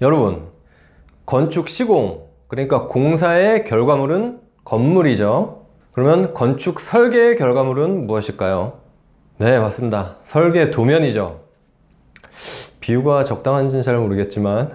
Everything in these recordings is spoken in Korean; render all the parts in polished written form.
여러분, 건축 시공, 그러니까 공사의 결과물은 건물이죠. 그러면 건축 설계의 결과물은 무엇일까요? 네, 맞습니다. 설계 도면이죠. 비유가 적당한지는 잘 모르겠지만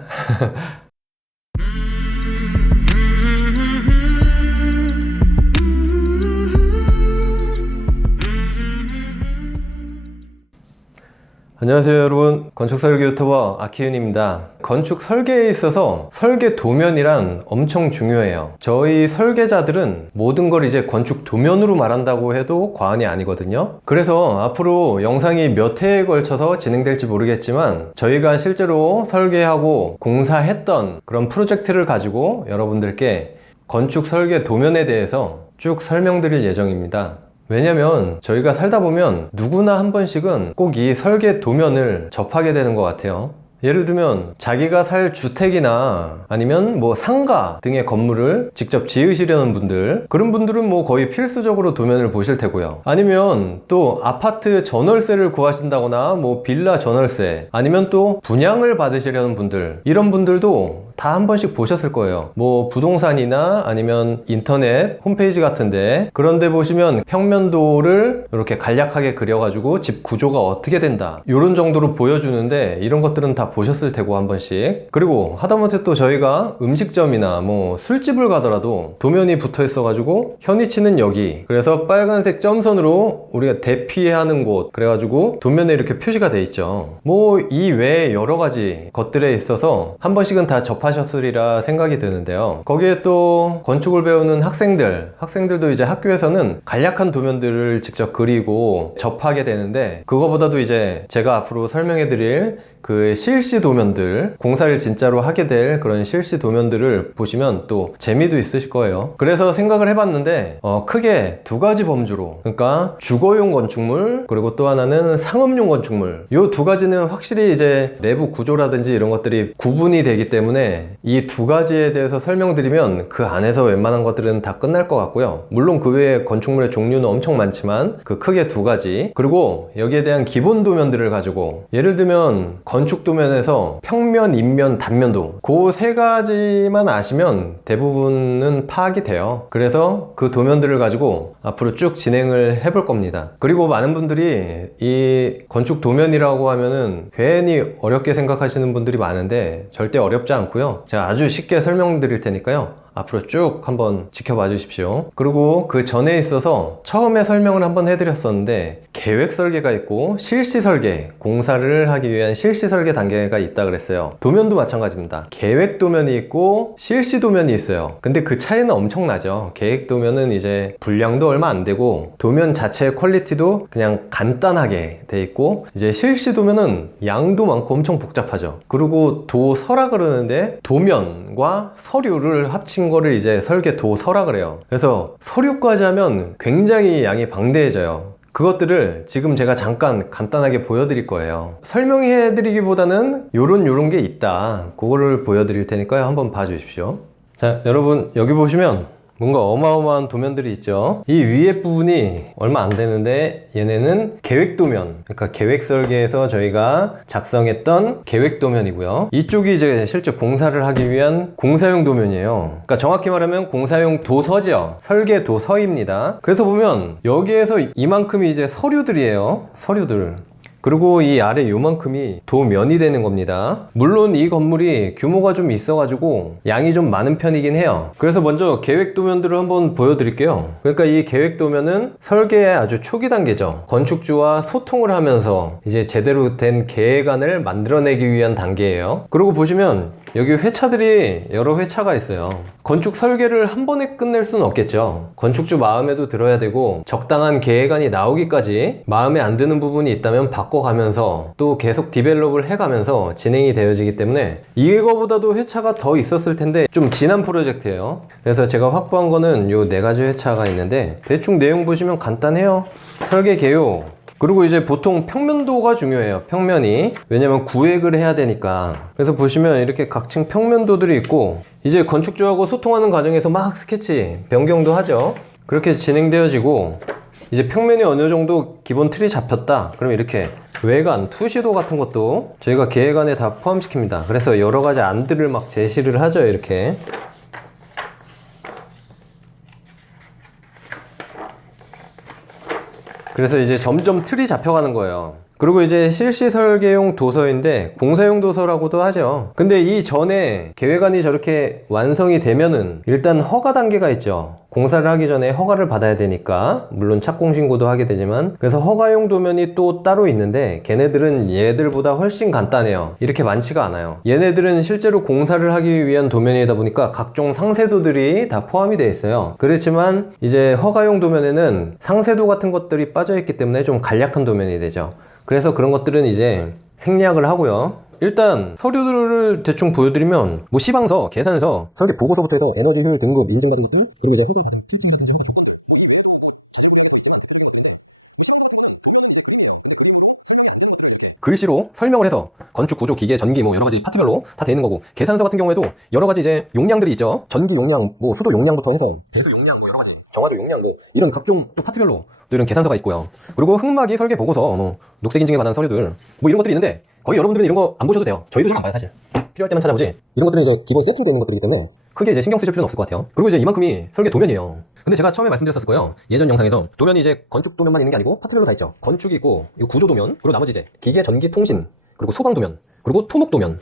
안녕하세요 여러분, 건축설계 유튜버 아키윤입니다. 건축 설계에 있어서 설계 도면이란 엄청 중요해요. 저희 설계자들은 모든 걸 이제 건축 도면으로 말한다고 해도 과언이 아니거든요. 그래서 앞으로 영상이 몇 회에 걸쳐서 진행될지 모르겠지만 저희가 실제로 설계하고 공사했던 그런 프로젝트를 가지고 여러분들께 건축 설계 도면에 대해서 쭉 설명드릴 예정입니다. 왜냐면 저희가 살다 보면 누구나 한 번씩은 꼭 이 설계 도면을 접하게 되는 것 같아요. 예를 들면 자기가 살 주택이나 아니면 뭐 상가 등의 건물을 직접 지으시려는 분들, 그런 분들은 뭐 거의 필수적으로 도면을 보실 테고요. 아니면 또 아파트 전월세를 구하신다거나 뭐 빌라 전월세, 아니면 또 분양을 받으시려는 분들, 이런 분들도 다 한 번씩 보셨을 거예요. 뭐 부동산이나 아니면 인터넷 홈페이지 같은데, 그런데 보시면 평면도를 이렇게 간략하게 그려가지고 집 구조가 어떻게 된다, 이런 정도로 보여주는데 이런 것들은 다 보셨을 테고 한 번씩. 그리고 하다못해 또 저희가 음식점이나 뭐 술집을 가더라도 도면이 붙어 있어 가지고 현위치는 여기, 그래서 빨간색 점선으로 우리가 대피하는 곳, 그래가지고 도면에 이렇게 표시가 돼 있죠. 뭐 이 외에 여러 가지 것들에 있어서 한 번씩은 다 접하셨으리라 생각이 드는데요. 거기에 또 건축을 배우는 학생들도 이제 학교에서는 간략한 도면들을 직접 그리고 접하게 되는데, 그거보다도 이제 제가 앞으로 설명해 드릴 그 실시 도면들, 공사를 진짜로 하게 될 그런 실시 도면들을 보시면 또 재미도 있으실 거예요. 그래서 생각을 해봤는데 크게 두 가지 범주로, 그러니까 주거용 건축물, 그리고 또 하나는 상업용 건축물, 이 두 가지는 확실히 이제 내부 구조라든지 이런 것들이 구분이 되기 때문에 이 두 가지에 대해서 설명드리면 그 안에서 웬만한 것들은 다 끝날 것 같고요. 물론 그 외에 건축물의 종류는 엄청 많지만 그 크게 두 가지, 그리고 여기에 대한 기본 도면들을 가지고, 예를 들면 건축 도면에서 평면, 인면, 단면도, 그 세 가지만 아시면 대부분은 파악이 돼요. 그래서 그 도면들을 가지고 앞으로 쭉 진행을 해볼 겁니다. 그리고 많은 분들이 이 건축 도면이라고 하면은 괜히 어렵게 생각하시는 분들이 많은데 절대 어렵지 않고요. 제가 아주 쉽게 설명드릴 테니까요, 앞으로 쭉 한번 지켜봐 주십시오. 그리고 그 전에 있어서 처음에 설명을 한번 해드렸었는데, 계획 설계가 있고 실시 설계, 공사를 하기 위한 실시 설계 단계가 있다 그랬어요. 도면도 마찬가지입니다. 계획 도면이 있고 실시 도면이 있어요. 근데 그 차이는 엄청나죠. 계획 도면은 이제 분량도 얼마 안 되고 도면 자체의 퀄리티도 그냥 간단하게 돼 있고, 이제 실시 도면은 양도 많고 엄청 복잡하죠. 그리고 도서라 그러는데 도면과 서류를 합친 거를 이제 설계 도서라 그래요. 그래서 서류까지 하면 굉장히 양이 방대해져요. 그것들을 지금 제가 잠깐 간단하게 보여드릴 거예요. 설명해 드리기보다는 요런 게 있다, 그거를 보여드릴 테니까요, 한번 봐주십시오. 자, 여러분 여기 보시면 뭔가 어마어마한 도면들이 있죠. 이 위에 부분이 얼마 안 되는데 얘네는 계획 도면, 그러니까 계획 설계에서 저희가 작성했던 계획 도면이고요. 이쪽이 이제 실제 공사를 하기 위한 공사용 도면이에요. 그러니까 정확히 말하면 공사용 도서죠. 설계 도서입니다. 그래서 보면 여기에서 이만큼이 이제 서류들이에요. 서류들. 그리고 이 아래 요만큼이 도면이 되는 겁니다. 물론 이 건물이 규모가 좀 있어가지고 양이 좀 많은 편이긴 해요. 그래서 먼저 계획 도면들을 한번 보여드릴게요. 그러니까 이 계획 도면은 설계의 아주 초기 단계죠. 건축주와 소통을 하면서 이제 제대로 된 계획안을 만들어내기 위한 단계예요. 그리고 보시면 여기 회차들이 여러 회차가 있어요. 건축 설계를 한 번에 끝낼 수는 없겠죠. 건축주 마음에도 들어야 되고, 적당한 계획안이 나오기까지 마음에 안 드는 부분이 있다면 바꿔가면서 또 계속 디벨롭을 해가면서 진행이 되어지기 때문에 이거보다도 회차가 더 있었을 텐데 좀 지난 프로젝트예요. 그래서 제가 확보한 거는 요 4가지 회차가 있는데, 대충 내용 보시면 간단해요. 설계 개요, 그리고 이제 보통 평면도가 중요해요. 평면이. 왜냐면 구획을 해야 되니까. 그래서 보시면 이렇게 각층 평면도들이 있고, 이제 건축주하고 소통하는 과정에서 막 스케치 변경도 하죠. 그렇게 진행되어지고 이제 평면이 어느 정도 기본 틀이 잡혔다. 그럼 이렇게 외관, 투시도 같은 것도 저희가 계획안에 다 포함시킵니다. 그래서 여러 가지 안들을 막 제시를 하죠. 이렇게. 그래서 이제 점점 틀이 잡혀가는 거예요. 그리고 이제 실시 설계용 도서인데 공사용 도서라고도 하죠. 근데 이 전에 계획안이 저렇게 완성이 되면은 일단 허가 단계가 있죠. 공사를 하기 전에 허가를 받아야 되니까, 물론 착공신고도 하게 되지만, 그래서 허가용 도면이 또 따로 있는데 걔네들은 얘들보다 훨씬 간단해요. 이렇게 많지가 않아요. 얘네들은 실제로 공사를 하기 위한 도면이다 보니까 각종 상세도들이 다 포함이 되어 있어요. 그렇지만 이제 허가용 도면에는 상세도 같은 것들이 빠져 있기 때문에 좀 간략한 도면이 되죠. 그래서 그런 것들은 이제 생략을 하고요. 일단 서류들을 대충 보여드리면 뭐 시방서, 계산서, 설계 보고서부터 해서 에너지 효율 등급 1등 같은 것들, 그리고 이제 글씨로 설명을 해서 건축, 구조, 기계, 전기 뭐 여러 가지 파트별로 다 돼 있는 거고, 계산서 같은 경우에도 여러 가지 이제 용량들이 있죠. 전기 용량, 뭐 수도 용량부터 해서 배수 용량 뭐 여러 가지, 정화조 용량 뭐 이런 각종 또 파트별로 또 이런 계산서가 있고요. 그리고 흙막이 설계 보고서, 뭐 녹색 인증에 관한 서류들 뭐 이런 것들이 있는데 거의 여러분들은 이런 거 안 보셔도 돼요. 저희도 잘 안 봐요 사실. 필요할 때만 찾아보지. 이런 것들은 이제 기본 세팅되어 있는 것들이기 때문에 크게 이제 신경 쓰실 필요는 없을 것 같아요. 그리고 이제 이만큼이 설계 도면이에요. 근데 제가 처음에 말씀드렸을 거예요. 예전 영상에서 도면이 이제 건축 도면만 있는 게 아니고 파트별로 다 있죠. 건축이 있고, 이거 구조 도면, 그리고 나머지 이제 기계, 전기, 통신, 그리고 소방 도면, 그리고 토목 도면,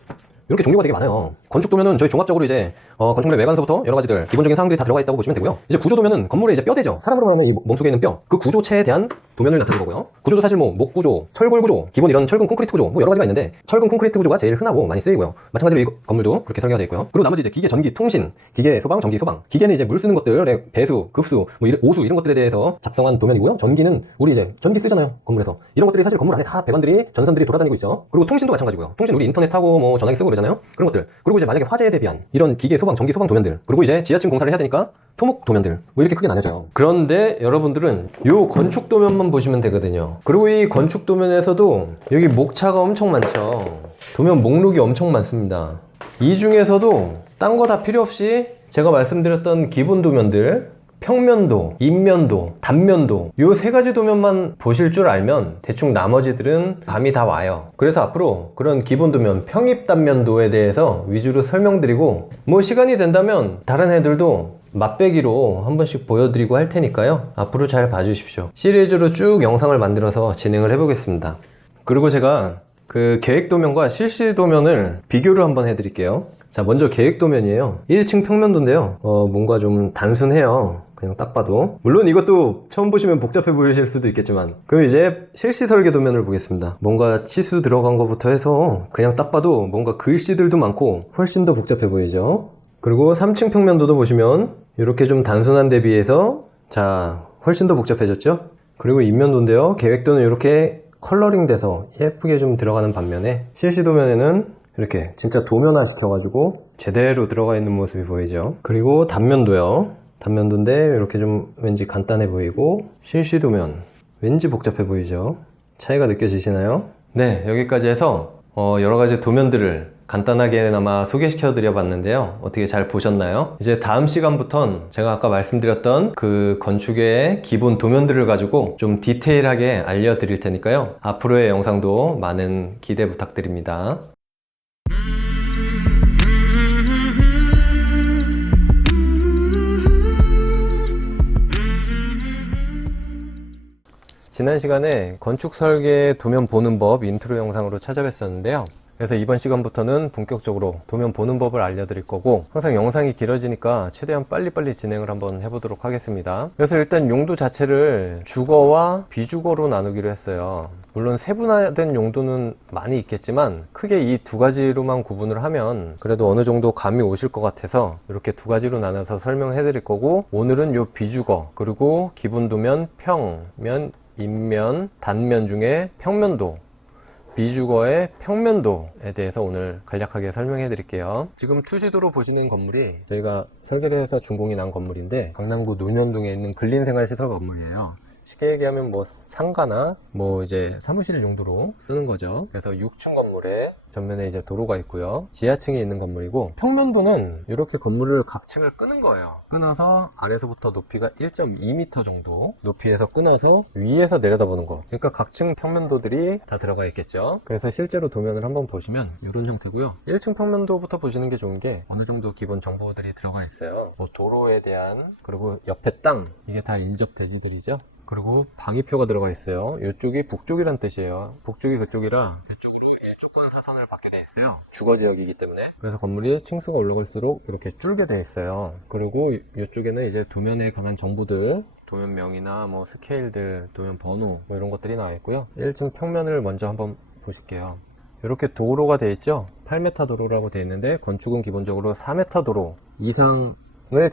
이렇게 종류가 되게 많아요. 건축 도면은 저희 종합적으로 이제 건축물의 외관서부터 여러 가지들 기본적인 사항들이 다 들어가 있다고 보시면 되고요. 이제 구조 도면은 건물의 이제 뼈대죠. 사람으로 말하면 이 몸속에 있는 뼈, 그 구조체에 대한 도면을 나타내는 거고요. 구조도 사실 뭐 목 구조, 철골 구조, 기본 이런 철근 콘크리트 구조 뭐 여러 가지가 있는데, 철근 콘크리트 구조가 제일 흔하고 많이 쓰이고요. 마찬가지로 이 건물도 그렇게 설계가 되어 있고요. 그리고 나머지 이제 기계, 전기, 통신, 기계, 소방, 전기, 소방. 기계는 이제 물 쓰는 것들의 배수, 급수, 뭐 오수 이런 것들에 대해서 작성한 도면이고요. 전기는 우리 이제 전기 쓰잖아요, 건물에서. 이런 것들이 사실 건물 안에 다 배관들이, 전선들이 돌아다니고 있죠. 그리고 통신도 마찬가지고요. 통신 우리 인터넷 하고 뭐 전화기 쓰고 그러잖아요. 그런 것들. 그리고 이제 만약에 화재에 대비한 이런 기계, 소방, 전기, 소방 도면들. 그리고 이제 지하층 공사를 해야 되니까 토목 도면들, 뭐 이렇게 크게 나눠져요. 그런데 여러분들은 요 건축 도면만 보시면 되거든요. 그리고 이 건축 도면에서도 여기 목차가 엄청 많죠. 도면 목록이 엄청 많습니다. 이 중에서도 딴 거 다 필요 없이 제가 말씀드렸던 기본 도면들, 평면도, 인면도, 단면도, 요 세 가지 도면만 보실 줄 알면 대충 나머지들은 감이 다 와요. 그래서 앞으로 그런 기본 도면, 평입 단면도에 대해서 위주로 설명드리고, 뭐 시간이 된다면 다른 애들도 맛배기로 한 번씩 보여드리고 할 테니까요. 앞으로 잘 봐주십시오. 시리즈로 쭉 영상을 만들어서 진행을 해보겠습니다. 그리고 제가 그 계획 도면과 실시 도면을 비교를 한번 해드릴게요. 자, 먼저 계획 도면이에요. 1층 평면도인데요. 뭔가 좀 단순해요. 그냥 딱 봐도. 물론 이것도 처음 보시면 복잡해 보이실 수도 있겠지만, 그럼 이제 실시 설계 도면을 보겠습니다. 뭔가 치수 들어간 것부터 해서 그냥 딱 봐도 뭔가 글씨들도 많고 훨씬 더 복잡해 보이죠. 그리고 3층 평면도도 보시면 이렇게 좀 단순한 데 비해서 자 훨씬 더 복잡해졌죠. 그리고 인면도인데요, 계획도는 이렇게 컬러링 돼서 예쁘게 좀 들어가는 반면에 실시 도면에는 이렇게 진짜 도면화 시켜가지고 제대로 들어가 있는 모습이 보이죠. 그리고 단면도요, 단면도인데 이렇게 좀 왠지 간단해 보이고, 실시 도면 왠지 복잡해 보이죠. 차이가 느껴지시나요? 네, 여기까지 해서 여러 가지 도면들을 간단하게나마 소개시켜 드려 봤는데요. 어떻게 잘 보셨나요? 이제 다음 시간부턴 제가 아까 말씀드렸던 그 건축의 기본 도면들을 가지고 좀 디테일하게 알려드릴 테니까요. 앞으로의 영상도 많은 기대 부탁드립니다. 지난 시간에 건축 설계 도면 보는 법 인트로 영상으로 찾아뵀었는데요. 그래서 이번 시간부터는 본격적으로 도면 보는 법을 알려드릴 거고, 항상 영상이 길어지니까 최대한 빨리빨리 진행을 한번 해보도록 하겠습니다. 그래서 일단 용도 자체를 주거와 비주거로 나누기로 했어요. 물론 세분화된 용도는 많이 있겠지만 크게 이 두 가지로만 구분을 하면 그래도 어느 정도 감이 오실 것 같아서 이렇게 두 가지로 나눠서 설명해 드릴 거고, 오늘은 요 비주거, 그리고 기본 도면, 평면, 인면, 단면 중에 평면도, 비주거의 평면도에 대해서 오늘 간략하게 설명해 드릴게요. 지금 투시도로 보시는 건물이 저희가 설계를 해서 준공이 난 건물인데, 강남구 논현동에 있는 근린생활시설 건물이에요. 쉽게 얘기하면 뭐 상가나 뭐 이제 사무실 용도로 쓰는 거죠. 그래서 6층 건물에 전면에 이제 도로가 있고요. 지하층에 있는 건물이고, 평면도는 이렇게 건물을 각 층을 끄는 거예요. 끊어서 아래서부터 높이가 1.2m 정도 높이에서 끊어서 위에서 내려다보는 거. 그러니까 각층 평면도들이 다 들어가 있겠죠. 그래서 실제로 도면을 한번 보시면 이런 형태고요. 1층 평면도부터 보시는 게 좋은 게 어느 정도 기본 정보들이 들어가 있어요. 뭐 도로에 대한, 그리고 옆에 땅, 이게 다 인접 대지들이죠. 그리고 방위표가 들어가 있어요. 이쪽이 북쪽이란 뜻이에요. 북쪽이 그쪽이라 이쪽으로 일조권 사선을 받게 돼 있어요. 주거지역이기 때문에. 그래서 건물이 층수가 올라갈수록 이렇게 줄게 돼 있어요. 그리고 이쪽에는 이제 도면에 관한 정보들, 도면명이나 뭐 스케일들, 도면 번호 뭐 이런 것들이 나와 있고요. 1층 평면을 먼저 한번 보실게요. 이렇게 도로가 돼 있죠. 8m 도로라고 돼 있는데 건축은 기본적으로 4m 도로 이상을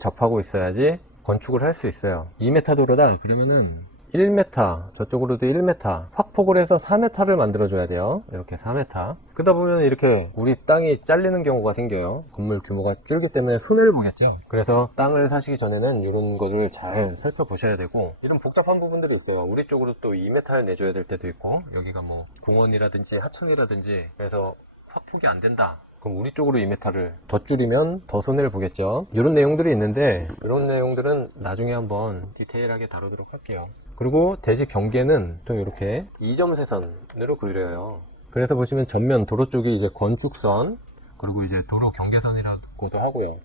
접하고 있어야지 건축을 할 수 있어요. 2m 도로다 그러면은 1m, 저쪽으로도 1m, 확폭을 해서 4m를 만들어줘야 돼요. 이렇게 4m. 그러다 보면 이렇게 우리 땅이 잘리는 경우가 생겨요. 건물 규모가 줄기 때문에 손해를 보겠죠. 그래서 땅을 사시기 전에는 이런 거를 잘 살펴보셔야 되고, 이런 복잡한 부분들이 있어요. 우리 쪽으로 또 2m를 내줘야 될 때도 있고, 여기가 뭐 공원이라든지 하천이라든지 그래서 확폭이 안 된다. 그럼 우리 쪽으로 2m를 더 줄이면 더 손해를 보겠죠. 이런 내용들이 있는데, 이런 내용들은 나중에 한번 디테일하게 다루도록 할게요. 그리고 대지 경계는 또 이렇게 2점세선으로 그려요. 그래서 보시면 전면 도로 쪽이 이제 건축선, 그리고 이제 도로 경계선이라고도 하고요.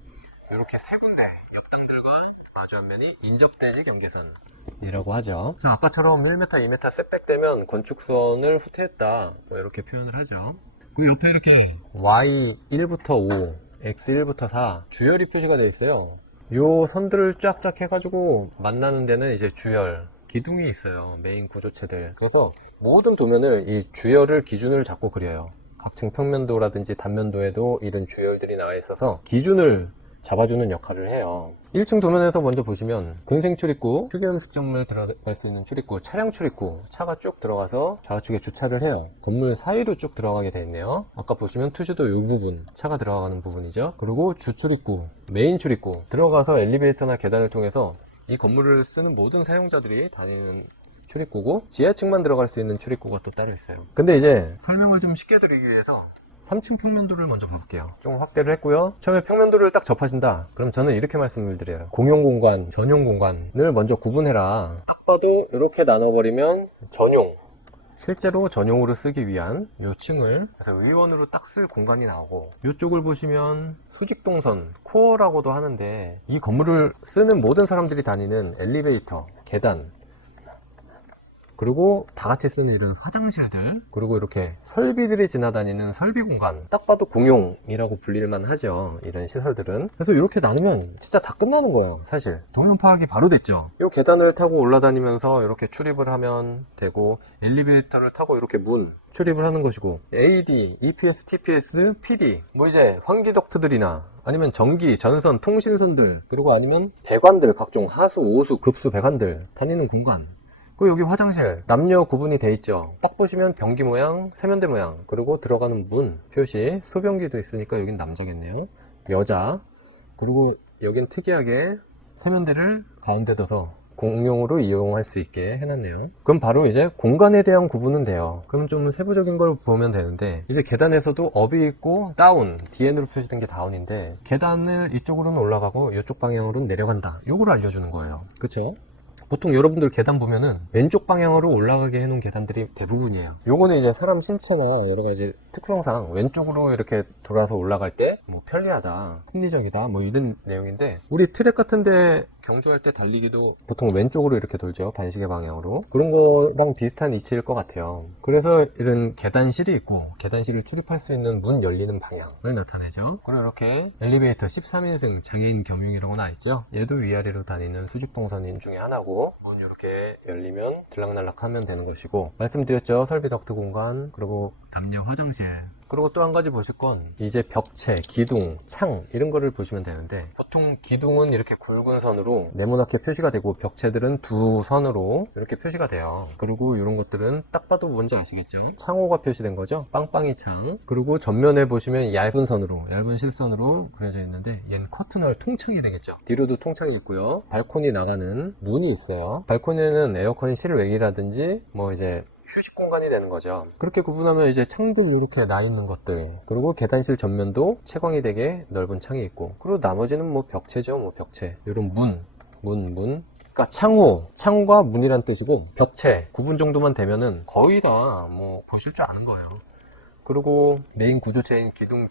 이렇게 세 군데 옆당들과 마주한 면이 인접대지 경계선이라고 하죠. 아까처럼 1m, 2m 셋백되면 건축선을 후퇴했다, 이렇게 표현을 하죠. 그 옆에 이렇게 Y1부터 5, X1부터 4 주열이 표시가 되어 있어요. 요 선들을 쫙쫙 해가지고 만나는 데는 이제 주열, 기둥이 있어요. 메인 구조체들. 그래서 모든 도면을 이 주열을 기준을 잡고 그려요. 각층 평면도라든지 단면도에도 이런 주열들이 나와 있어서 기준을 잡아주는 역할을 해요. 1층 도면에서 먼저 보시면 군생 출입구, 휴게용 측정물 들어갈 수 있는 출입구, 차량 출입구, 차가 쭉 들어가서 좌측에 주차를 해요. 건물 사이로 쭉 들어가게 되어 있네요. 아까 보시면 투시도 이 부분, 차가 들어가는 부분이죠. 그리고 주출입구, 메인 출입구, 들어가서 엘리베이터나 계단을 통해서 이 건물을 쓰는 모든 사용자들이 다니는 출입구고, 지하층만 들어갈 수 있는 출입구가 또 따로 있어요. 근데 이제 설명을 좀 쉽게 드리기 위해서 3층 평면도를 먼저 볼게요. 좀 확대를 했고요. 처음에 평면도를 딱 접하신다. 그럼 저는 이렇게 말씀을 드려요. 공용 공간, 전용 공간을 먼저 구분해라. 딱 봐도 이렇게 나눠버리면 전용. 실제로 전용으로 쓰기 위한 요 층을, 그래서 의원으로 딱 쓸 공간이 나오고, 이쪽을 보시면 수직동선, 코어라고도 하는데, 이 건물을 쓰는 모든 사람들이 다니는 엘리베이터, 계단, 그리고 다 같이 쓰는 이런 화장실들, 그리고 이렇게 설비들이 지나다니는 설비 공간, 딱 봐도 공용이라고 불릴만 하죠, 이런 시설들은. 그래서 이렇게 나누면 진짜 다 끝나는 거예요. 사실 도면 파악이 바로 됐죠. 이 계단을 타고 올라다니면서 이렇게 출입을 하면 되고, 엘리베이터를 타고 이렇게 문 출입을 하는 것이고, AD, EPS, TPS, PD, 뭐 이제 환기 덕트들이나 아니면 전기, 전선, 통신선들, 그리고 아니면 배관들, 각종 하수, 오수, 급수 배관들 다니는 공간, 그 여기 화장실 남녀 구분이 돼 있죠. 딱 보시면 변기 모양, 세면대 모양, 그리고 들어가는 문 표시, 소변기도 있으니까 여긴 남자겠네요. 여자. 그리고 여긴 특이하게 세면대를 가운데 둬서 공용으로 이용할 수 있게 해놨네요. 그럼 바로 이제 공간에 대한 구분은 돼요. 그럼 좀 세부적인 걸 보면 되는데, 이제 계단에서도 업이 있고 다운, DN으로 표시된 게 다운인데, 계단을 이쪽으로는 올라가고 이쪽 방향으로는 내려간다, 요걸 알려주는 거예요. 그쵸? 보통 여러분들 계단 보면은 왼쪽 방향으로 올라가게 해놓은 계단들이 대부분이에요. 요거는 이제 사람 신체나 여러가지 특성상 왼쪽으로 이렇게 돌아서 올라갈 때 뭐 편리하다, 합리적이다, 뭐 이런 내용인데, 우리 트랙 같은데 경주할 때 달리기도 보통 왼쪽으로 이렇게 돌죠. 반시계 방향으로. 그런 거랑 비슷한 위치일 것 같아요. 그래서 이런 계단실이 있고, 계단실을 출입할 수 있는 문 열리는 방향을 나타내죠. 그리고 이렇게 엘리베이터 13인승 장애인 겸용이라고 나와있죠. 얘도 위아래로 다니는 수직동선인 중에 하나고, 문 이렇게 열리면 들락날락 하면 되는 것이고, 말씀드렸죠. 설비 덕트 공간, 그리고 담요 화장실, 그리고 또 한 가지 보실 건 이제 벽체, 기둥, 창 이런 거를 보시면 되는데, 보통 기둥은 이렇게 굵은 선으로 네모나게 표시가 되고, 벽체들은 두 선으로 이렇게 표시가 돼요. 그리고 이런 것들은 딱 봐도 뭔지 아시겠죠? 창호가 표시된 거죠. 빵빵이 창. 그리고 전면에 보시면 얇은 선으로, 얇은 실선으로 그려져 있는데, 얘는 커튼홀 통창이 되겠죠. 뒤로도 통창이 있고요. 발코니 나가는 문이 있어요. 발코니에는 에어컨이 실외기라든지 뭐 이제 휴식 공간이 되는 거죠. 그렇게 구분하면 이제 창들 이렇게 나 있는 것들, 그리고 계단실 전면도 채광이 되게 넓은 창이 있고, 그리고 나머지는 뭐 벽체죠. 뭐 벽체. 이런 문. 그러니까 창과 문이란 뜻이고, 벽체 구분 정도만 되면은 거의 다 뭐 보실 줄 아는 거예요. 그리고 메인 구조체인 기둥,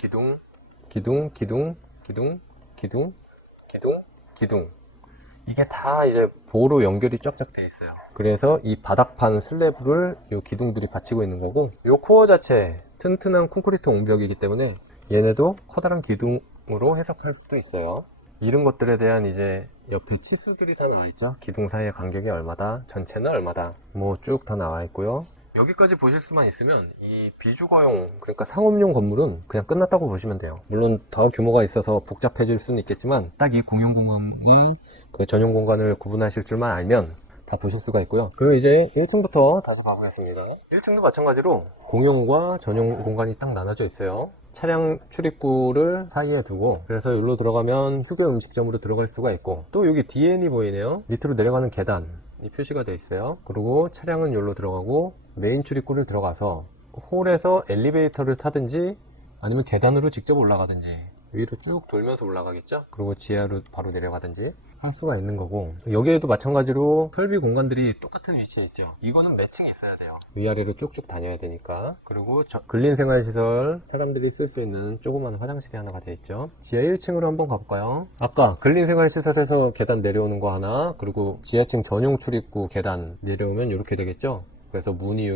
이게 다 이제 보로 연결이 쫙쫙 돼 있어요. 그래서 이 바닥판 슬래브를 이 기둥들이 받치고 있는 거고, 이 코어 자체 튼튼한 콘크리트 옹벽이기 때문에 얘네도 커다란 기둥으로 해석할 수도 있어요. 이런 것들에 대한 이제 옆에 치수들이 다 나와 있죠. 기둥 사이의 간격이 얼마다, 전체는 얼마다, 뭐 쭉 다 나와 있고요. 여기까지 보실 수만 있으면 이 비주거용, 그러니까 상업용 건물은 그냥 끝났다고 보시면 돼요. 물론 더 규모가 있어서 복잡해질 수는 있겠지만, 딱 이 공용 공간과 그 전용 공간을 구분하실 줄만 알면 다 보실 수가 있고요. 그리고 이제 1층부터 다시 봐보겠습니다. 1층도 마찬가지로 공용과 전용 공간이 딱 나눠져 있어요. 차량 출입구를 사이에 두고, 그래서 여기로 들어가면 휴게 음식점으로 들어갈 수가 있고, 또 여기 DN이 보이네요. 밑으로 내려가는 계단이 표시가 되어 있어요. 그리고 차량은 여기로 들어가고, 메인 출입구를 들어가서 홀에서 엘리베이터를 타든지 아니면 계단으로 직접 올라가든지, 위로 쭉 돌면서 올라가겠죠. 그리고 지하로 바로 내려가든지 할 수가 있는 거고, 여기에도 마찬가지로 설비 공간들이 똑같은 위치에 있죠. 이거는 매칭이 있어야 돼요. 위아래로 쭉쭉 다녀야 되니까. 그리고 근린생활시설, 사람들이 쓸 수 있는 조그만 화장실이 하나가 되어 있죠. 지하 1층으로 한번 가볼까요? 아까 근린생활시설에서 계단 내려오는 거 하나, 그리고 지하층 전용 출입구 계단 내려오면 이렇게 되겠죠. 그래서 문이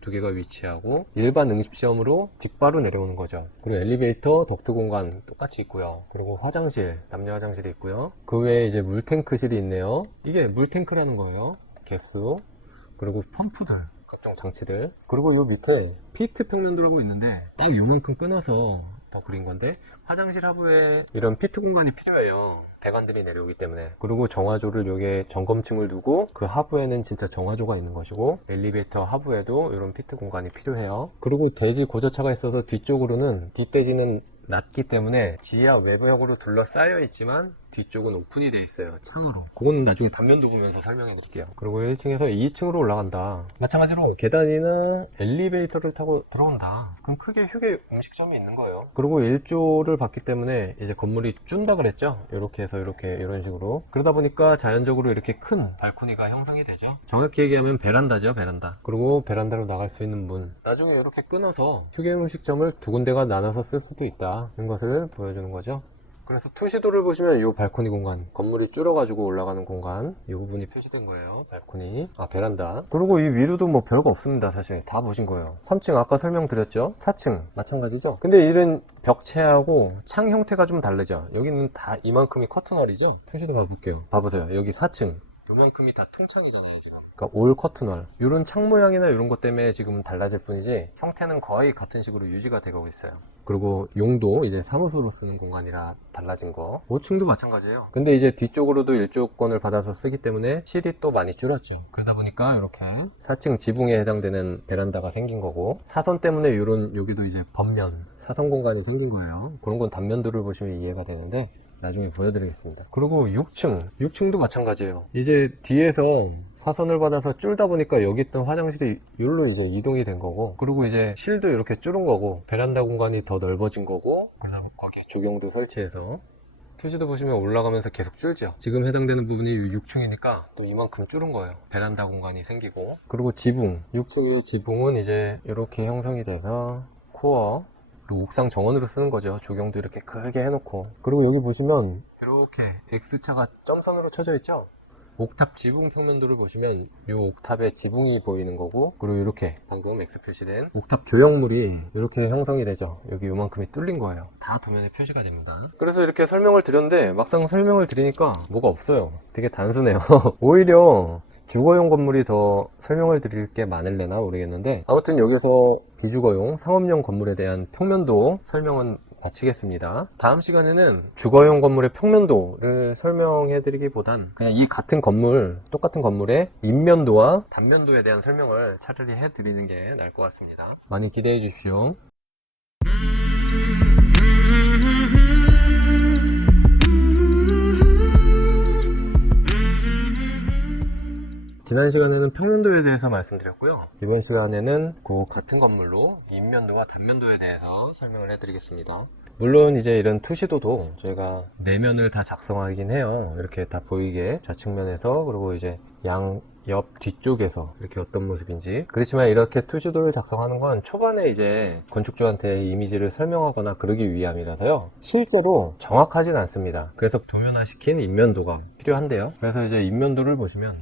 두 개가 위치하고, 일반 응집시험으로 직바로 내려오는 거죠. 그리고 엘리베이터, 덕트 공간 똑같이 있고요. 그리고 화장실, 남녀 화장실이 있고요. 그 외에 이제 물탱크실이 있네요. 이게 물탱크라는 거예요. 개수, 그리고 펌프들, 각종 장치들. 그리고 요 밑에 피트 평면도라고 있는데, 딱 요만큼 끊어서 더 그린 건데, 화장실 하부에 이런 피트 공간이 필요해요. 배관들이 내려오기 때문에. 그리고 정화조를 여기에 점검층을 두고, 그 하부에는 진짜 정화조가 있는 것이고, 엘리베이터 하부에도 이런 피트 공간이 필요해요. 그리고 대지 고저차가 있어서 뒤쪽으로는, 뒷대지는 낮기 때문에 지하 외벽으로 둘러싸여 있지만 뒤쪽은 오픈이 되어 있어요. 창으로. 그건 나중에 단면도 보면서 설명해 드릴게요. 그리고 1층에서 2층으로 올라간다. 마찬가지로 계단이나 엘리베이터를 타고 들어온다. 그럼 크게 휴게 음식점이 있는 거예요. 그리고 1조를 봤기 때문에 이제 건물이 준다 그랬죠. 이렇게 해서 이렇게 이런 식으로. 그러다 보니까 자연적으로 이렇게 큰 발코니가 형성이 되죠. 정확히 얘기하면 베란다죠. 베란다. 그리고 베란다로 나갈 수 있는 문. 나중에 이렇게 끊어서 휴게 음식점을 두 군데가 나눠서 쓸 수도 있다. 이런 것을 보여주는 거죠. 그래서 투시도를 보시면 이 발코니 공간, 건물이 줄어가지고 올라가는 공간, 이 부분이 표시된 거예요. 발코니, 베란다. 그리고 이 위로도 뭐 별거 없습니다. 사실 다 보신 거예요. 3층 아까 설명드렸죠. 4층 마찬가지죠. 근데 이런 벽체하고 창 형태가 좀 다르죠. 여기는 다 이만큼이 커튼월이죠. 투시도 봐볼게요. 봐보세요. 여기 4층 요만큼이 다 통창이잖아요 지금. 그러니까 올 커튼월, 이런 창 모양이나 이런 것 때문에 지금 달라질 뿐이지 형태는 거의 같은 식으로 유지가 되고 있어요. 그리고 용도 이제 사무소로 쓰는 공간이라 달라진 거. 5층도 마찬가지예요. 근데 이제 뒤쪽으로도 일조권을 받아서 쓰기 때문에 실이 또 많이 줄었죠. 그러다 보니까 이렇게 4층 지붕에 해당되는 베란다가 생긴 거고, 사선 때문에 이런 여기도 이제 범면 사선 공간이 생긴 거예요. 그런 건 단면도를 보시면 이해가 되는데 나중에 보여드리겠습니다. 그리고 6층도 마찬가지예요. 이제 뒤에서 사선을 받아서 쫄다 보니까 여기 있던 화장실이 여기로 이제 이동이 된 거고, 그리고 이제 실도 이렇게 줄은 거고, 베란다 공간이 더 넓어진 거고, 그다음 거기 조경도 설치해서 투시도 보시면 올라가면서 계속 줄죠. 지금 해당되는 부분이 6층이니까 또 이만큼 줄은 거예요. 베란다 공간이 생기고. 그리고 지붕, 6층의 지붕은 이제 이렇게 형성이 돼서 코어, 그리고 옥상 정원으로 쓰는 거죠. 조경도 이렇게 크게 해놓고. 그리고 여기 보시면 이렇게 X차가 점선으로 쳐져 있죠. 옥탑 지붕 평면도를 보시면 이 옥탑에 지붕이 보이는 거고, 그리고 이렇게 방금 X 표시된 옥탑 조형물이 이렇게 형성이 되죠. 여기 요만큼이 뚫린 거예요. 다 도면에 표시가 됩니다. 그래서 이렇게 설명을 드렸는데 막상 설명을 드리니까 뭐가 없어요. 되게 단순해요. 오히려 주거용 건물이 더 설명을 드릴 게 많을래나 모르겠는데, 아무튼 여기서 비주거용 상업용 건물에 대한 평면도 설명은 마치겠습니다. 다음 시간에는 주거용 건물의 평면도를 설명해 드리기보단 그냥 이 같은 건물, 똑같은 건물의 인면도와 단면도에 대한 설명을 차라리 해 드리는 게 나을 것 같습니다. 많이 기대해 주십시오. 지난 시간에는 평면도에 대해서 말씀드렸고요. 이번 시간에는 그 같은 건물로 인면도와 단면도에 대해서 설명을 해드리겠습니다. 물론 이제 이런 투시도도 저희가 내면을 다 작성하긴 해요. 이렇게 다 보이게 좌측면에서, 그리고 이제 옆 뒤쪽에서 이렇게 어떤 모습인지. 그렇지만 이렇게 투시도를 작성하는 건 초반에 이제 건축주한테 이미지를 설명하거나 그러기 위함이라서요, 실제로 정확하진 않습니다. 그래서 도면화시킨 인면도가 필요한데요. 그래서 이제 인면도를 보시면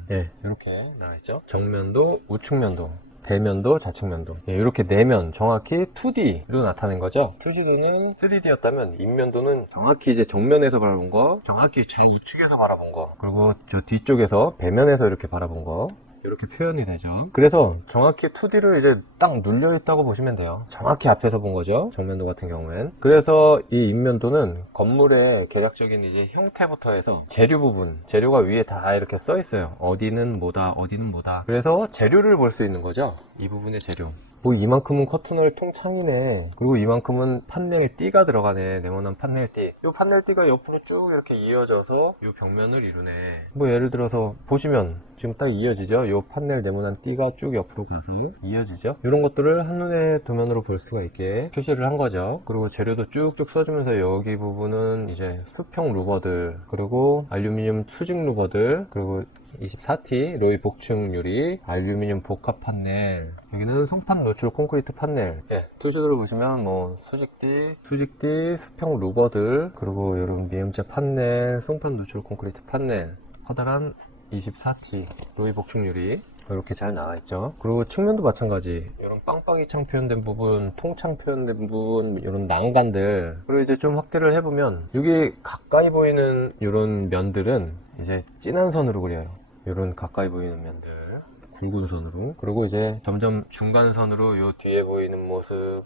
이렇게 나와있죠. 정면도, 우측면도, 대면도, 좌측면도, 이렇게 내면 정확히 2D로 나타낸 거죠. 투시도는 3D였다면 인면도는 정확히 이제 정면에서 바라본 거, 정확히 좌우측에서 바라본 거, 그리고 저 뒤쪽에서 배면에서 이렇게 바라본 거, 이렇게 표현이 되죠. 그래서 정확히 2D를 이제 딱 눌려 있다고 보시면 돼요. 정확히 앞에서 본 거죠, 정면도 같은 경우엔. 그래서 이 인면도는 건물의 계략적인 이제 형태부터 해서 재료 부분, 재료가 위에 다 이렇게 써 있어요. 어디는 뭐다, 어디는 뭐다. 그래서 재료를 볼 수 있는 거죠. 이 부분의 재료. 뭐 이만큼은 커튼홀 통창이네, 그리고 이만큼은 판넬 띠가 들어가네, 네모난 판넬 띠. 이 판넬 띠가 옆으로 쭉 이렇게 이어져서 이 벽면을 이루네. 뭐 예를 들어서 보시면 지금 딱 이어지죠. 이 판넬 네모난 띠가 쭉 옆으로 가서 이어지죠. 이런 것들을 한눈에 도면으로 볼 수가 있게 표시를 한 거죠. 그리고 재료도 쭉쭉 써주면서 여기 부분은 이제 수평 루버들, 그리고 알루미늄 수직 루버들, 그리고 24T 로이 복층 유리, 알루미늄 복합 판넬, 여기는 송판 노출 콘크리트 판넬. 표시들을 보시면 뭐 수직띠, 수평 루버들, 그리고 이런 미음체 판넬, 송판 노출 콘크리트 판넬, 커다란 24T 로이 복층 유리, 이렇게 잘 나와있죠. 그리고 측면도 마찬가지, 이런 빵빵이 창 표현된 부분, 통창 표현된 부분, 이런 난간들. 그리고 이제 좀 확대를 해보면 여기 가까이 보이는 이런 면들은 이제 진한 선으로 그려요. 이런 가까이 보이는 면들 굵은 선으로. 그리고 이제 점점 중간선으로 요 뒤에 보이는 모습,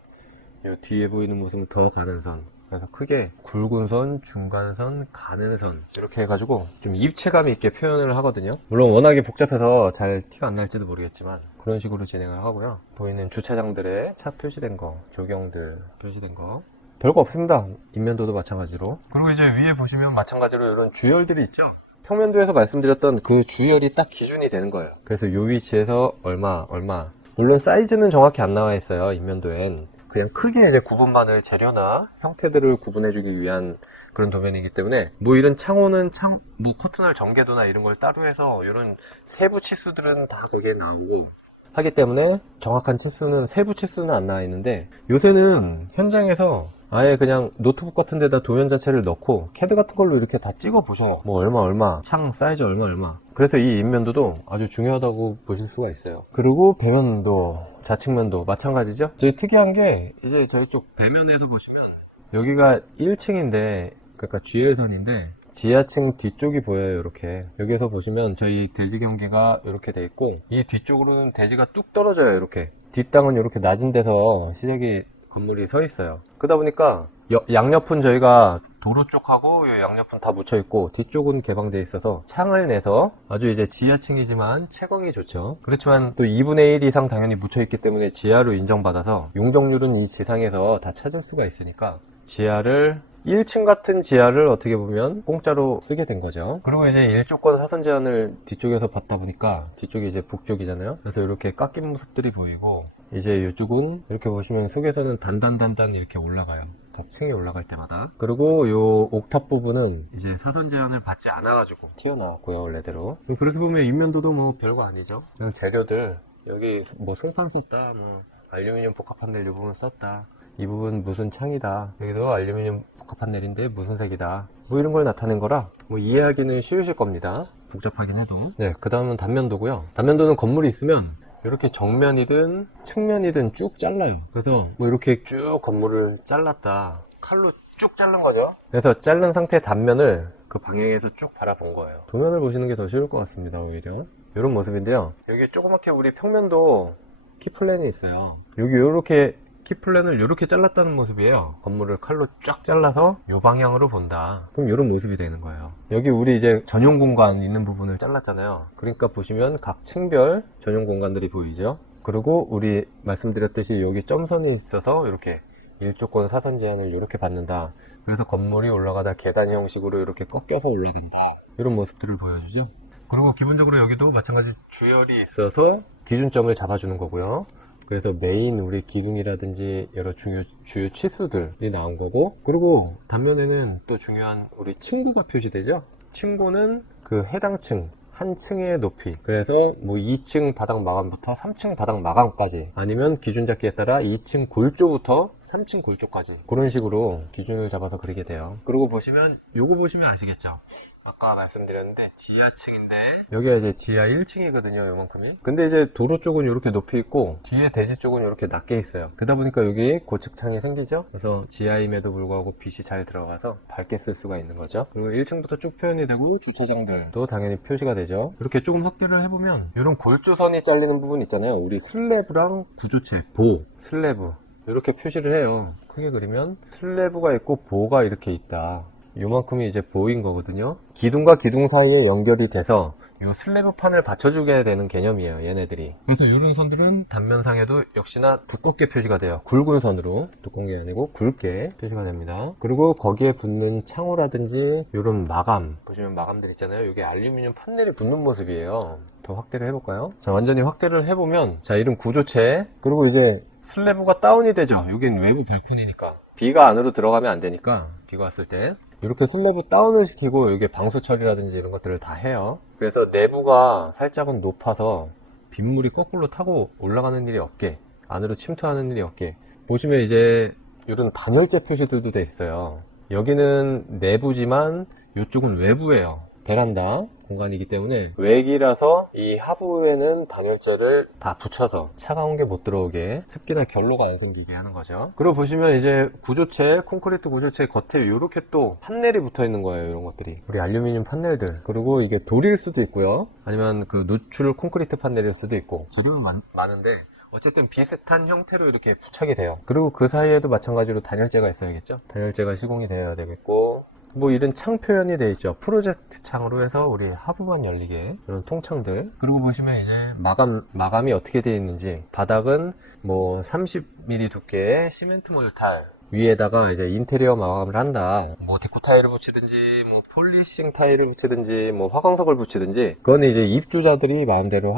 요 뒤에 보이는 모습은 더 가는 선. 그래서 크게 굵은 선, 중간선, 가는 선, 이렇게 해가지고 좀 입체감 있게 표현을 하거든요. 물론 워낙에 복잡해서 잘 티가 안 날지도 모르겠지만 그런 식으로 진행을 하고요. 보이는 주차장들에 차 표시된 거, 조경들 표시된 거, 별거 없습니다. 인면도도 마찬가지로. 그리고 이제 위에 보시면 마찬가지로 이런 주열들이 있죠. 평면도에서 말씀드렸던 그 주열이 딱 기준이 되는 거예요. 그래서 요 위치에서 얼마. 물론 사이즈는 정확히 안 나와 있어요, 인면도엔. 그냥 크게 이제 구분만을, 재료나 형태들을 구분해주기 위한 그런 도면이기 때문에, 뭐 이런 창호는 뭐 커튼홀 전개도나 이런 걸 따로 해서 이런 세부 치수들은 다 거기에 나오고 하기 때문에 정확한 치수는, 세부 치수는 안 나와 있는데, 요새는 현장에서 아예 그냥 노트북 같은 데다 도면 자체를 넣고 캐드 같은 걸로 이렇게 다 찍어 보셔요. 뭐 얼마, 창 사이즈 얼마. 그래서 이 인면도도 아주 중요하다고 보실 수가 있어요. 그리고 배면도, 좌측면도 마찬가지죠. 저희 특이한 게, 이제 저희 쪽 배면에서 보시면 여기가 1층인데, 그러니까 GL선인데 지하층 뒤쪽이 보여요. 이렇게 여기에서 보시면 저희 대지 경계가 이렇게 돼 있고, 이 뒤쪽으로는 대지가 뚝 떨어져요. 이렇게 뒷땅은 이렇게 낮은 데서 시작이 건물이 서 있어요. 그러다 보니까 양옆은 저희가 도로 쪽하고 양옆은 다 묻혀 있고, 뒤쪽은 개방되어 있어서 창을 내서 아주 이제 지하층이지만 채광이 좋죠. 그렇지만 또 2분의 1 이상 당연히 묻혀 있기 때문에 지하로 인정받아서 용적률은 이 지상에서 다 찾을 수가 있으니까, 지하를 1층 같은 지하를 어떻게 보면 공짜로 쓰게 된 거죠. 그리고 이제 일조권 사선 제한을 뒤쪽에서 받다 보니까, 뒤쪽이 이제 북쪽이잖아요. 그래서 이렇게 깎인 모습들이 보이고, 이제 이쪽은 이렇게 보시면 속에서는 단단 이렇게 올라가요. 층이 올라갈 때마다. 그리고 요 옥탑 부분은 이제 사선 제한을 받지 않아가지고 튀어나왔고요, 원래대로. 그렇게 보면 인면도도 뭐 별거 아니죠. 그냥 재료들, 여기 뭐 송판 썼다, 뭐 알루미늄 복합 판넬 이 부분 썼다, 이 부분 무슨 창이다, 여기도 알루미늄 복합 판넬인데 무슨 색이다, 뭐 이런 걸 나타낸 거라 뭐 이해하기는 쉬우실 겁니다. 복잡하긴 해도. 그 다음은 단면도고요. 단면도는 건물이 있으면 이렇게 정면이든 측면이든 쭉 잘라요. 그래서 뭐 이렇게 쭉 건물을 잘랐다, 칼로 쭉 자른 거죠. 그래서 자른 상태 단면을 그 방향에서 쭉 바라본 거예요. 도면을 보시는 게 더 쉬울 것 같습니다, 오히려. 이런 모습인데요. 여기 조그맣게 우리 평면도 키플랜이 있어요. 여기 이렇게 키플랜을 이렇게 잘랐다는 모습이에요. 건물을 칼로 쫙 잘라서 이 방향으로 본다. 그럼 이런 모습이 되는 거예요. 여기 우리 이제 전용 공간 있는 부분을 잘랐잖아요. 그러니까 보시면 각 층별 전용 공간들이 보이죠. 그리고 우리 말씀드렸듯이 여기 점선이 있어서 이렇게 일조권 사선 제한을 이렇게 받는다. 그래서 건물이 올라가다 계단 형식으로 이렇게 꺾여서 올라간다. 이런 모습들을 보여주죠. 그리고 기본적으로 여기도 마찬가지 주열이 있어서 기준점을 잡아주는 거고요. 그래서 메인 우리 기둥이라든지 여러 주요 치수들이 나온 거고, 그리고 단면에는 또 중요한 우리 층고가 표시되죠. 층고는 그 해당 층 한 층의 높이, 그래서 뭐 2층 바닥 마감부터 3층 바닥 마감까지, 아니면 기준 잡기에 따라 2층 골조부터 3층 골조까지, 그런 식으로 기준을 잡아서 그리게 돼요. 그리고 보시면 요거 보시면 아시겠죠? 아까 말씀드렸는데 지하층인데 여기가 이제 지하 1층이거든요, 요만큼이. 근데 이제 도로 쪽은 이렇게 높이 있고 뒤에 대지 쪽은 이렇게 낮게 있어요. 그러다 보니까 여기 고측창이 생기죠. 그래서 지하임에도 불구하고 빛이 잘 들어가서 밝게 쓸 수가 있는 거죠. 그리고 1층부터 쭉 표현이 되고 주차장들도 당연히 표시가 되죠. 이렇게 조금 확대를 해보면 이런 골조선이 잘리는 부분 있잖아요. 우리 슬래브랑 구조체, 슬래브 이렇게 표시를 해요. 크게 그리면 슬래브가 있고 보가 이렇게 있다. 요만큼이 이제 보인 거거든요. 기둥과 기둥 사이에 연결이 돼서 요 슬래브 판을 받쳐주게 되는 개념이에요, 얘네들이. 그래서 이런 선들은 단면상에도 역시나 두껍게 표시가 돼요. 굵은 선으로, 두꺼운 게 아니고 굵게 표시가 됩니다. 그리고 거기에 붙는 창호라든지 이런 마감, 보시면 마감들 있잖아요. 이게 알루미늄 판넬이 붙는 모습이에요. 더 확대를 해볼까요? 자, 완전히 확대를 해보면, 자, 이런 구조체, 그리고 이제 슬래브가 다운이 되죠. 여긴 외부 발코니니까 비가 안으로 들어가면 안 되니까, 비가 왔을 때 이렇게 슬래브 다운을 시키고 이게 방수 처리라든지 이런 것들을 다 해요. 그래서 내부가 살짝은 높아서 빗물이 거꾸로 타고 올라가는 일이 없게, 안으로 침투하는 일이 없게. 보시면 이제 이런 단열재 표시들도 돼 있어요. 여기는 내부지만 이쪽은 외부예요. 베란다 공간이기 때문에 외기라서 이 하부에는 단열재를 다 붙여서 차가운 게 못 들어오게, 습기나 결로가 안 생기게 하는 거죠. 그리고 보시면 이제 구조체, 콘크리트 구조체 겉에 이렇게 또 판넬이 붙어 있는 거예요. 이런 것들이 우리 알루미늄 판넬들. 그리고 이게 돌일 수도 있고요, 아니면 그 노출 콘크리트 판넬일 수도 있고, 재료는 많은데 어쨌든 비슷한 형태로 이렇게 부착이 돼요. 그리고 그 사이에도 마찬가지로 단열재가 있어야겠죠. 단열재가 시공이 되어야 되겠고, 뭐 이런 창 표현이 되어 있죠. 프로젝트 창으로 해서 우리 하부만 열리게, 이런 통창들. 그리고 보시면 이제 마감이 어떻게 되어 있는지, 바닥은 뭐 30mm 두께의 시멘트 몰탈 위에다가 이제 인테리어 마감을 한다. 뭐 데코 타일을 붙이든지, 뭐 폴리싱 타일을 붙이든지, 뭐 화광석을 붙이든지, 그건 이제 입주자들이 마음대로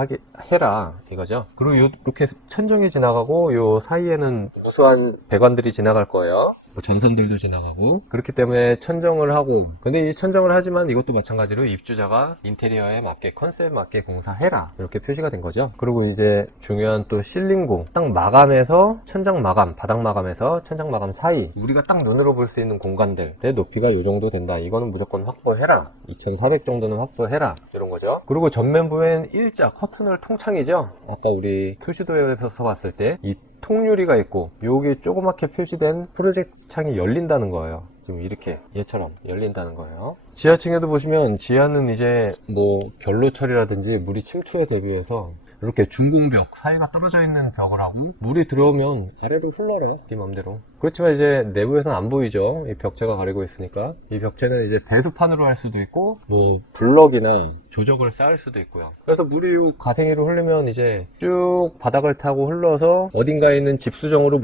해라 이거죠. 그리고 이렇게 천정이 지나가고 요 사이에는 무수한 배관들이 지나갈 거예요. 뭐 전선들도 지나가고, 그렇기 때문에 천정을 하고, 근데 이 천정을 하지만 이것도 마찬가지로 입주자가 인테리어에 맞게, 컨셉에 맞게 공사해라, 이렇게 표시가 된 거죠. 그리고 이제 중요한 또 실링공, 딱 마감에서 천장 마감, 바닥 마감에서 천장 마감 사이, 우리가 딱 눈으로 볼 수 있는 공간들의 높이가 이 정도 된다. 이거는 무조건 확보해라. 2400 정도는 확보해라, 이런 거죠. 그리고 전면부엔 일자 커튼홀 통창이죠. 아까 우리 표시도에서 봤을 때 이 통유리가 있고, 여기 조그맣게 표시된 프로젝트 창이 열린다는 거예요. 지금 이렇게 얘처럼 열린다는 거예요. 지하층에도 보시면, 지하는 이제 뭐 결로 처리라든지 물이 침투에 대비해서 이렇게 중공벽, 사이가 떨어져 있는 벽을 하고, 물이 들어오면 아래로 흘러요, 네 맘대로. 그렇지만 이제 내부에서는 안 보이죠. 이 벽체가 가리고 있으니까. 이 벽체는 이제 배수판으로 할 수도 있고, 뭐 블럭이나 조적을 쌓을 수도 있고요. 그래서 물이 가생이로 흐르면 이제 쭉 바닥을 타고 흘러서 어딘가에 있는 집수정으로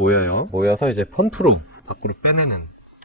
모여서 이제 펌프로 밖으로 빼내는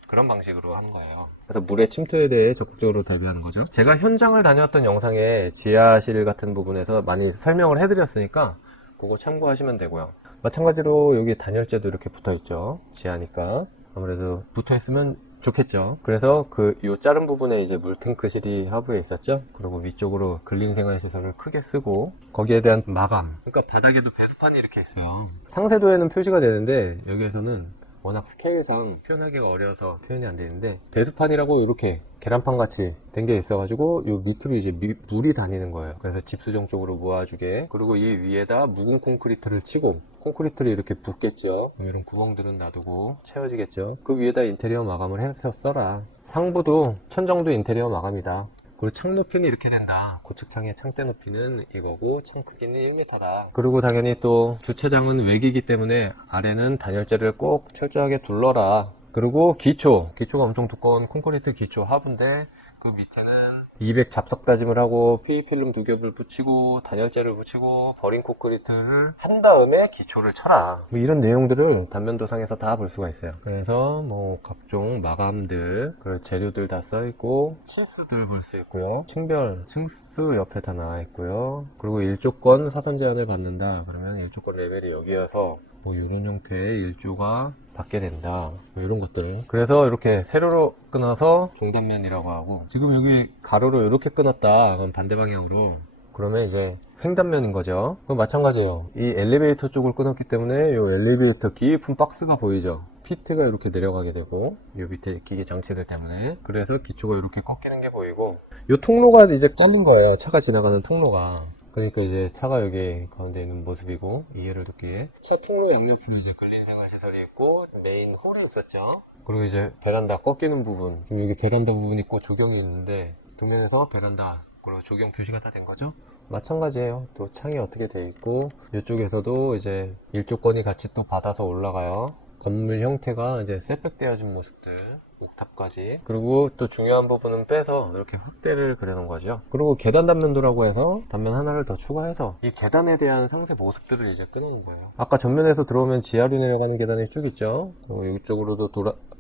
그런 방식으로 하는 거예요. 그래서 물의 침투에 대해 적극적으로 대비하는 거죠. 제가 현장을 다녀왔던 영상에 지하실 같은 부분에서 많이 설명을 해드렸으니까 그거 참고하시면 되고요. 마찬가지로 여기 단열재도 이렇게 붙어 있죠. 지하니까 아무래도 붙어 있으면 좋겠죠. 그래서 요 자른 부분에 이제 물탱크실이 하부에 있었죠. 그리고 위쪽으로 근린생활시설을 크게 쓰고, 거기에 대한 마감, 그러니까 바닥에도 배수판이 이렇게 있어요. 상세도에는 표시가 되는데 여기에서는 워낙 스케일상 표현하기가 어려워서 표현이 안 되는데, 배수판이라고 이렇게 계란판 같이 된 게 있어가지고 요 밑으로 이제 물이 다니는 거예요. 그래서 집수정 쪽으로 모아주게. 그리고 이 위에다 묵은 콘크리트를 치고, 콘크리트를 이렇게 붓겠죠. 이런 구멍들은 놔두고 채워지겠죠. 그 위에다 인테리어 마감을 해서 써라. 상부도 천정도 인테리어 마감이다. 그리고 창 높이는 이렇게 된다. 고측창의 창대 높이는 이거고, 창 크기는 1m다. 그리고 당연히 또 주차장은 외기이기 때문에 아래는 단열재를 꼭 철저하게 둘러라. 그리고 기초가 엄청 두꺼운 콘크리트 기초 하부인데, 그 밑에는 200 잡석 다짐을 하고 PE 필름 2겹을 붙이고 단열재를 붙이고 버린 콘크리트를 한 다음에 기초를 쳐라. 뭐 이런 내용들을 단면도상에서 다 볼 수가 있어요. 그래서 뭐 각종 마감들, 그리고 재료들 다 써있고 치수들 볼 수 있고요. 층별, 층수 옆에 다 나와 있고요. 그리고 일조권 사선 제한을 받는다. 그러면 일조권 레벨이 여기여서 뭐 이런 형태의 일조가 받게 된다. 뭐 이런 것들. 그래서 이렇게 세로로 끊어서 종단면이라고 하고, 지금 여기 가로로 이렇게 끊었다. 그럼 반대 방향으로. 그러면 이제 횡단면인 거죠. 그럼 마찬가지예요. 이 엘리베이터 쪽을 끊었기 때문에 이 엘리베이터 깊은 박스가 보이죠. 피트가 이렇게 내려가게 되고, 이 밑에 기계 장치들 때문에. 그래서 기초가 이렇게 꺾이는 게 보이고, 이 통로가 이제 잘린 거예요. 차가 지나가는 통로가. 그러니까 이제 차가 여기 가운데 있는 모습이고, 이해를 돕기에 차 통로 양옆으로 이제 근린생활시설이 있고 메인 홀이 있었죠. 그리고 이제 베란다 꺾이는 부분, 지금 여기 베란다 부분 있고 조경이 있는데 뒷면에서 베란다 그리고 조경 표시가 다 된 거죠. 마찬가지예요. 또 창이 어떻게 돼 있고, 이쪽에서도 이제 일조권이 같이 또 받아서 올라가요. 건물 형태가 이제 셋백되어진 모습들, 옥탑까지. 그리고 또 중요한 부분은 빼서 이렇게 확대를 그려놓은 거죠. 그리고 계단 단면도라고 해서 단면 하나를 더 추가해서 이 계단에 대한 상세 모습들을 이제 끊어놓은 거예요. 아까 전면에서 들어오면 지하로 내려가는 계단이 쭉 있죠. 이쪽으로도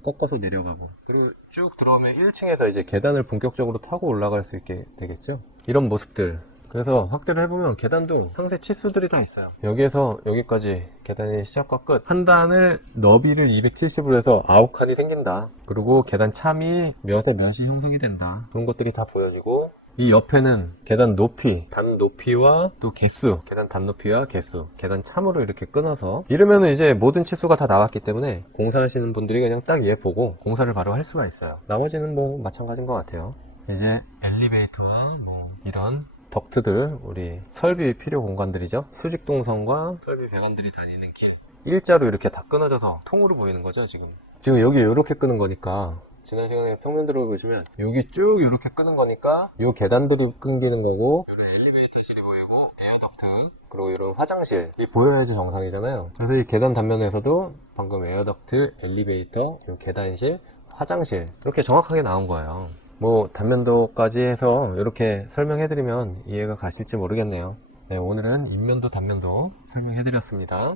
꺾어서 내려가고, 그리고 쭉 들어오면 1층에서 이제 계단을 본격적으로 타고 올라갈 수 있게 되겠죠. 이런 모습들. 그래서 확대를 해보면 계단도 상세 치수들이 다 있어요. 여기에서 여기까지 계단의 시작과 끝 한 단을 너비를 270으로 해서 9칸이 생긴다. 그리고 계단 참이 몇에 몇이 형성이 된다. 그런 것들이 다 보여지고, 이 옆에는 계단 높이, 단 높이와 또 개수, 계단 단 높이와 개수, 계단 참으로 이렇게 끊어서, 이러면은 이제 모든 치수가 다 나왔기 때문에 공사하시는 분들이 그냥 딱 얘 보고 공사를 바로 할 수가 있어요. 나머지는 뭐 마찬가지인 것 같아요. 이제 엘리베이터와 뭐 이런 덕트들, 우리 설비 필요 공간들이죠. 수직동선과 설비 배관들이 다니는 길, 일자로 이렇게 다 끊어져서 통으로 보이는 거죠. 지금 여기 이렇게 끄는 거니까, 지난 시간에 평면도를 보시면 여기 쭉 이렇게 끄는 거니까 요 계단들이 끊기는 거고, 이런 엘리베이터실이 보이고 에어덕트, 그리고 이런 화장실이 보여야지 정상이잖아요. 그래서 이 계단 단면에서도 방금 에어덕트, 엘리베이터, 요 계단실, 화장실 이렇게 정확하게 나온 거예요. 뭐 단면도까지 해서 이렇게 설명해드리면 이해가 가실지 모르겠네요. 네, 오늘은 인면도 단면도 설명해드렸습니다.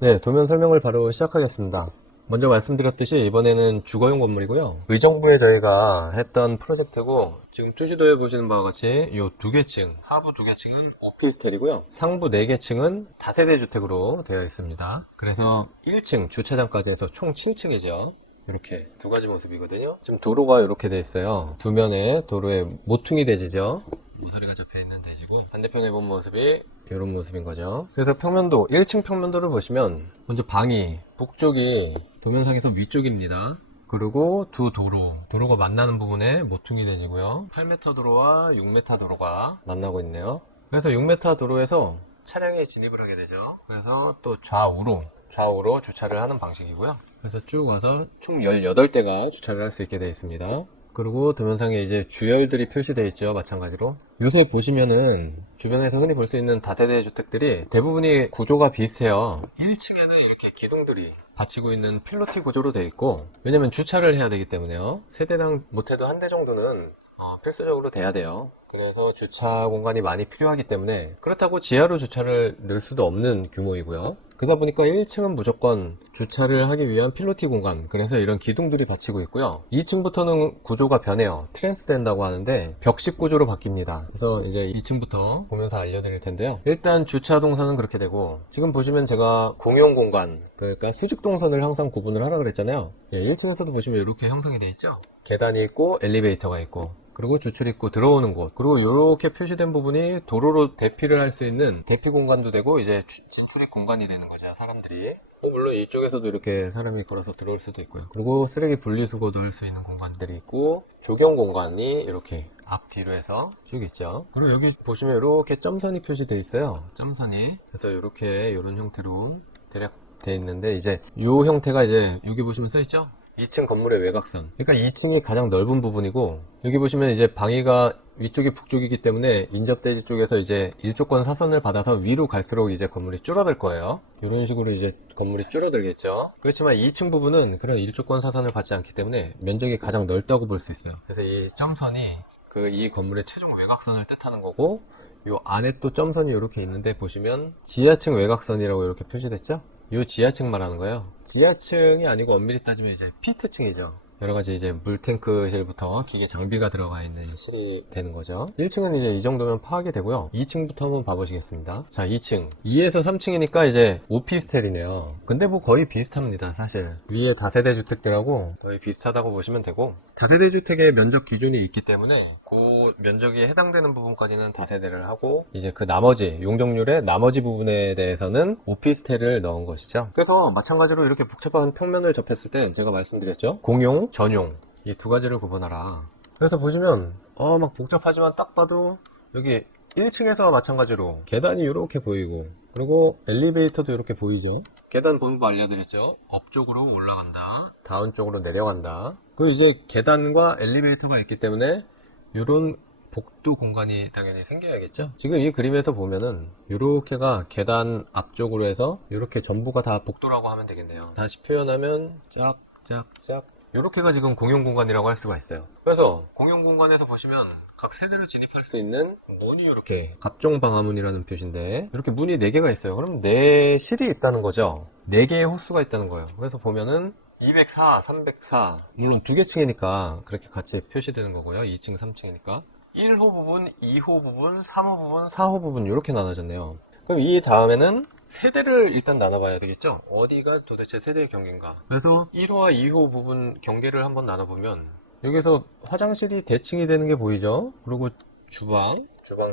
네, 도면 설명을 바로 시작하겠습니다. 먼저 말씀드렸듯이 이번에는 주거용 건물이고요. 의정부에 저희가 했던 프로젝트고, 지금 투시도에 보시는 바와 같이 이 2개 층, 하부 2개 층은 오피스텔이고요. 상부 4개 층은 다세대 주택으로 되어 있습니다. 그래서 1층 주차장까지 해서 총 7층이죠. 이렇게 두 가지 모습이거든요. 지금 도로가 이렇게 되어 있어요. 두 면에 도로에 모퉁이 대지죠. 모서리가 접혀 있는 대지고, 반대편에 본 모습이 이런 모습인 거죠. 그래서 평면도, 1층 평면도를 보시면 먼저 방이 북쪽이 도면상에서 위쪽입니다. 그리고 두 도로가 만나는 부분에 모퉁이 대지고요. 8m 도로와 6m 도로가 만나고 있네요. 그래서 6m 도로에서 차량이 진입을 하게 되죠. 그래서 또 좌우로 주차를 하는 방식이고요. 그래서 쭉 와서 총 18대가 주차를 할 수 있게 되어 있습니다. 그리고 도면상에 이제 주열들이 표시되어 있죠. 마찬가지로 요새 보시면은 주변에서 흔히 볼 수 있는 다세대 주택들이 대부분이 구조가 비슷해요. 1층에는 이렇게 기둥들이 받치고 있는 필로티 구조로 되어 있고, 왜냐면 주차를 해야 되기 때문에요. 세대당 못해도 한 대 정도는 필수적으로 돼야 돼요. 그래서 주차 공간이 많이 필요하기 때문에, 그렇다고 지하로 주차를 넣을 수도 없는 규모이고요. 그러다 보니까 1층은 무조건 주차를 하기 위한 필로티 공간, 그래서 이런 기둥들이 받치고 있고요. 2층부터는 구조가 변해요. 트랜스 된다고 하는데 벽식 구조로 바뀝니다. 그래서 이제 2층부터 보면서 알려드릴 텐데요. 일단 주차 동선은 그렇게 되고, 지금 보시면 제가 공용 공간, 그러니까 수직 동선을 항상 구분을 하라 그랬잖아요. 1층에서도 보시면 이렇게 형성이 되어 있죠. 계단이 있고 엘리베이터가 있고, 그리고 주출입구 들어오는 곳, 그리고 이렇게 표시된 부분이 도로로 대피를 할 수 있는 대피 공간도 되고, 이제 진출입 공간이 되는 거죠. 사람들이 물론 이쪽에서도 이렇게 사람이 걸어서 들어올 수도 있고요. 그리고 쓰레기 분리수거 넣을 수 있는 공간들이 있고, 조경 공간이 이렇게 앞뒤로 해서 쭉 있죠. 그리고 여기 보시면 이렇게 점선이 표시되어 있어요. 점선이. 그래서 이렇게 이런 형태로 대략 되어 있는데, 이제 이 형태가 이제 여기 보시면 써 있죠. 2층 건물의 외곽선. 그러니까 2층이 가장 넓은 부분이고, 여기 보시면 이제 방위가 위쪽이 북쪽이기 때문에 인접대지 쪽에서 이제 일조권 사선을 받아서 위로 갈수록 이제 건물이 줄어들 거예요. 이런 식으로 이제 건물이 줄어들겠죠. 그렇지만 2층 부분은 그런 일조권 사선을 받지 않기 때문에 면적이 가장 넓다고 볼 수 있어요. 그래서 이 점선이 이 건물의 최종 외곽선을 뜻하는 거고, 요 안에 또 점선이 이렇게 있는데 보시면 지하층 외곽선이라고 이렇게 표시됐죠? 요 지하층 말하는 거예요. 지하층이 아니고 엄밀히 따지면 이제 피트층이죠. 여러가지 이제 물탱크실부터 기계 장비가 들어가 있는 실이 되는 거죠. 1층은 이제 이 정도면 파악이 되고요. 2층부터 한번 봐보시겠습니다. 자, 2층. 2에서 3층이니까 이제 오피스텔이네요. 근데 뭐 거의 비슷합니다, 사실. 위에 다세대 주택들하고 거의 비슷하다고 보시면 되고, 다세대 주택의 면적 기준이 있기 때문에 그 면적이 해당되는 부분까지는 다세대를 하고, 이제 그 나머지, 용적률의 나머지 부분에 대해서는 오피스텔을 넣은 것이죠. 그래서 마찬가지로 이렇게 복잡한 평면을 접했을 때 제가 말씀드렸죠. 공용, 전용, 이 두 가지를 구분하라. 그래서 보시면 막 복잡하지만 딱 봐도 여기 1층에서 마찬가지로 계단이 이렇게 보이고, 그리고 엘리베이터도 이렇게 보이죠. 계단 번호 알려드렸죠. 업 쪽으로 올라간다, 다운 쪽으로 내려간다. 그리고 이제 계단과 엘리베이터가 있기 때문에 이런 복도 공간이 당연히 생겨야겠죠. 지금 이 그림에서 보면은 이렇게가 계단 앞쪽으로 해서 이렇게 전부가 다 복도라고 하면 되겠네요. 다시 표현하면 짝짝짝, 이렇게가 지금 공용 공간이라고 할 수가 있어요. 그래서 공용 공간에서 보시면 각 세대로 진입할 수 있는 문이 이렇게 갑종 방화문이라는 표시인데, 이렇게 문이 4개가 있어요. 그럼 4실이 있다는 거죠. 4개의 호수가 있다는 거예요. 그래서 보면은 204, 304, 물론 2개 층이니까 그렇게 같이 표시되는 거고요. 2층, 3층이니까 1호 부분, 2호 부분, 3호 부분, 4호 부분 이렇게 나눠졌네요. 그럼 이 다음에는 세대를 일단 나눠봐야 되겠죠. 어디가 도대체 세대의 경계인가. 그래서 1호와 2호 부분 경계를 한번 나눠보면, 여기서 화장실이 대칭이 되는 게 보이죠. 그리고 주방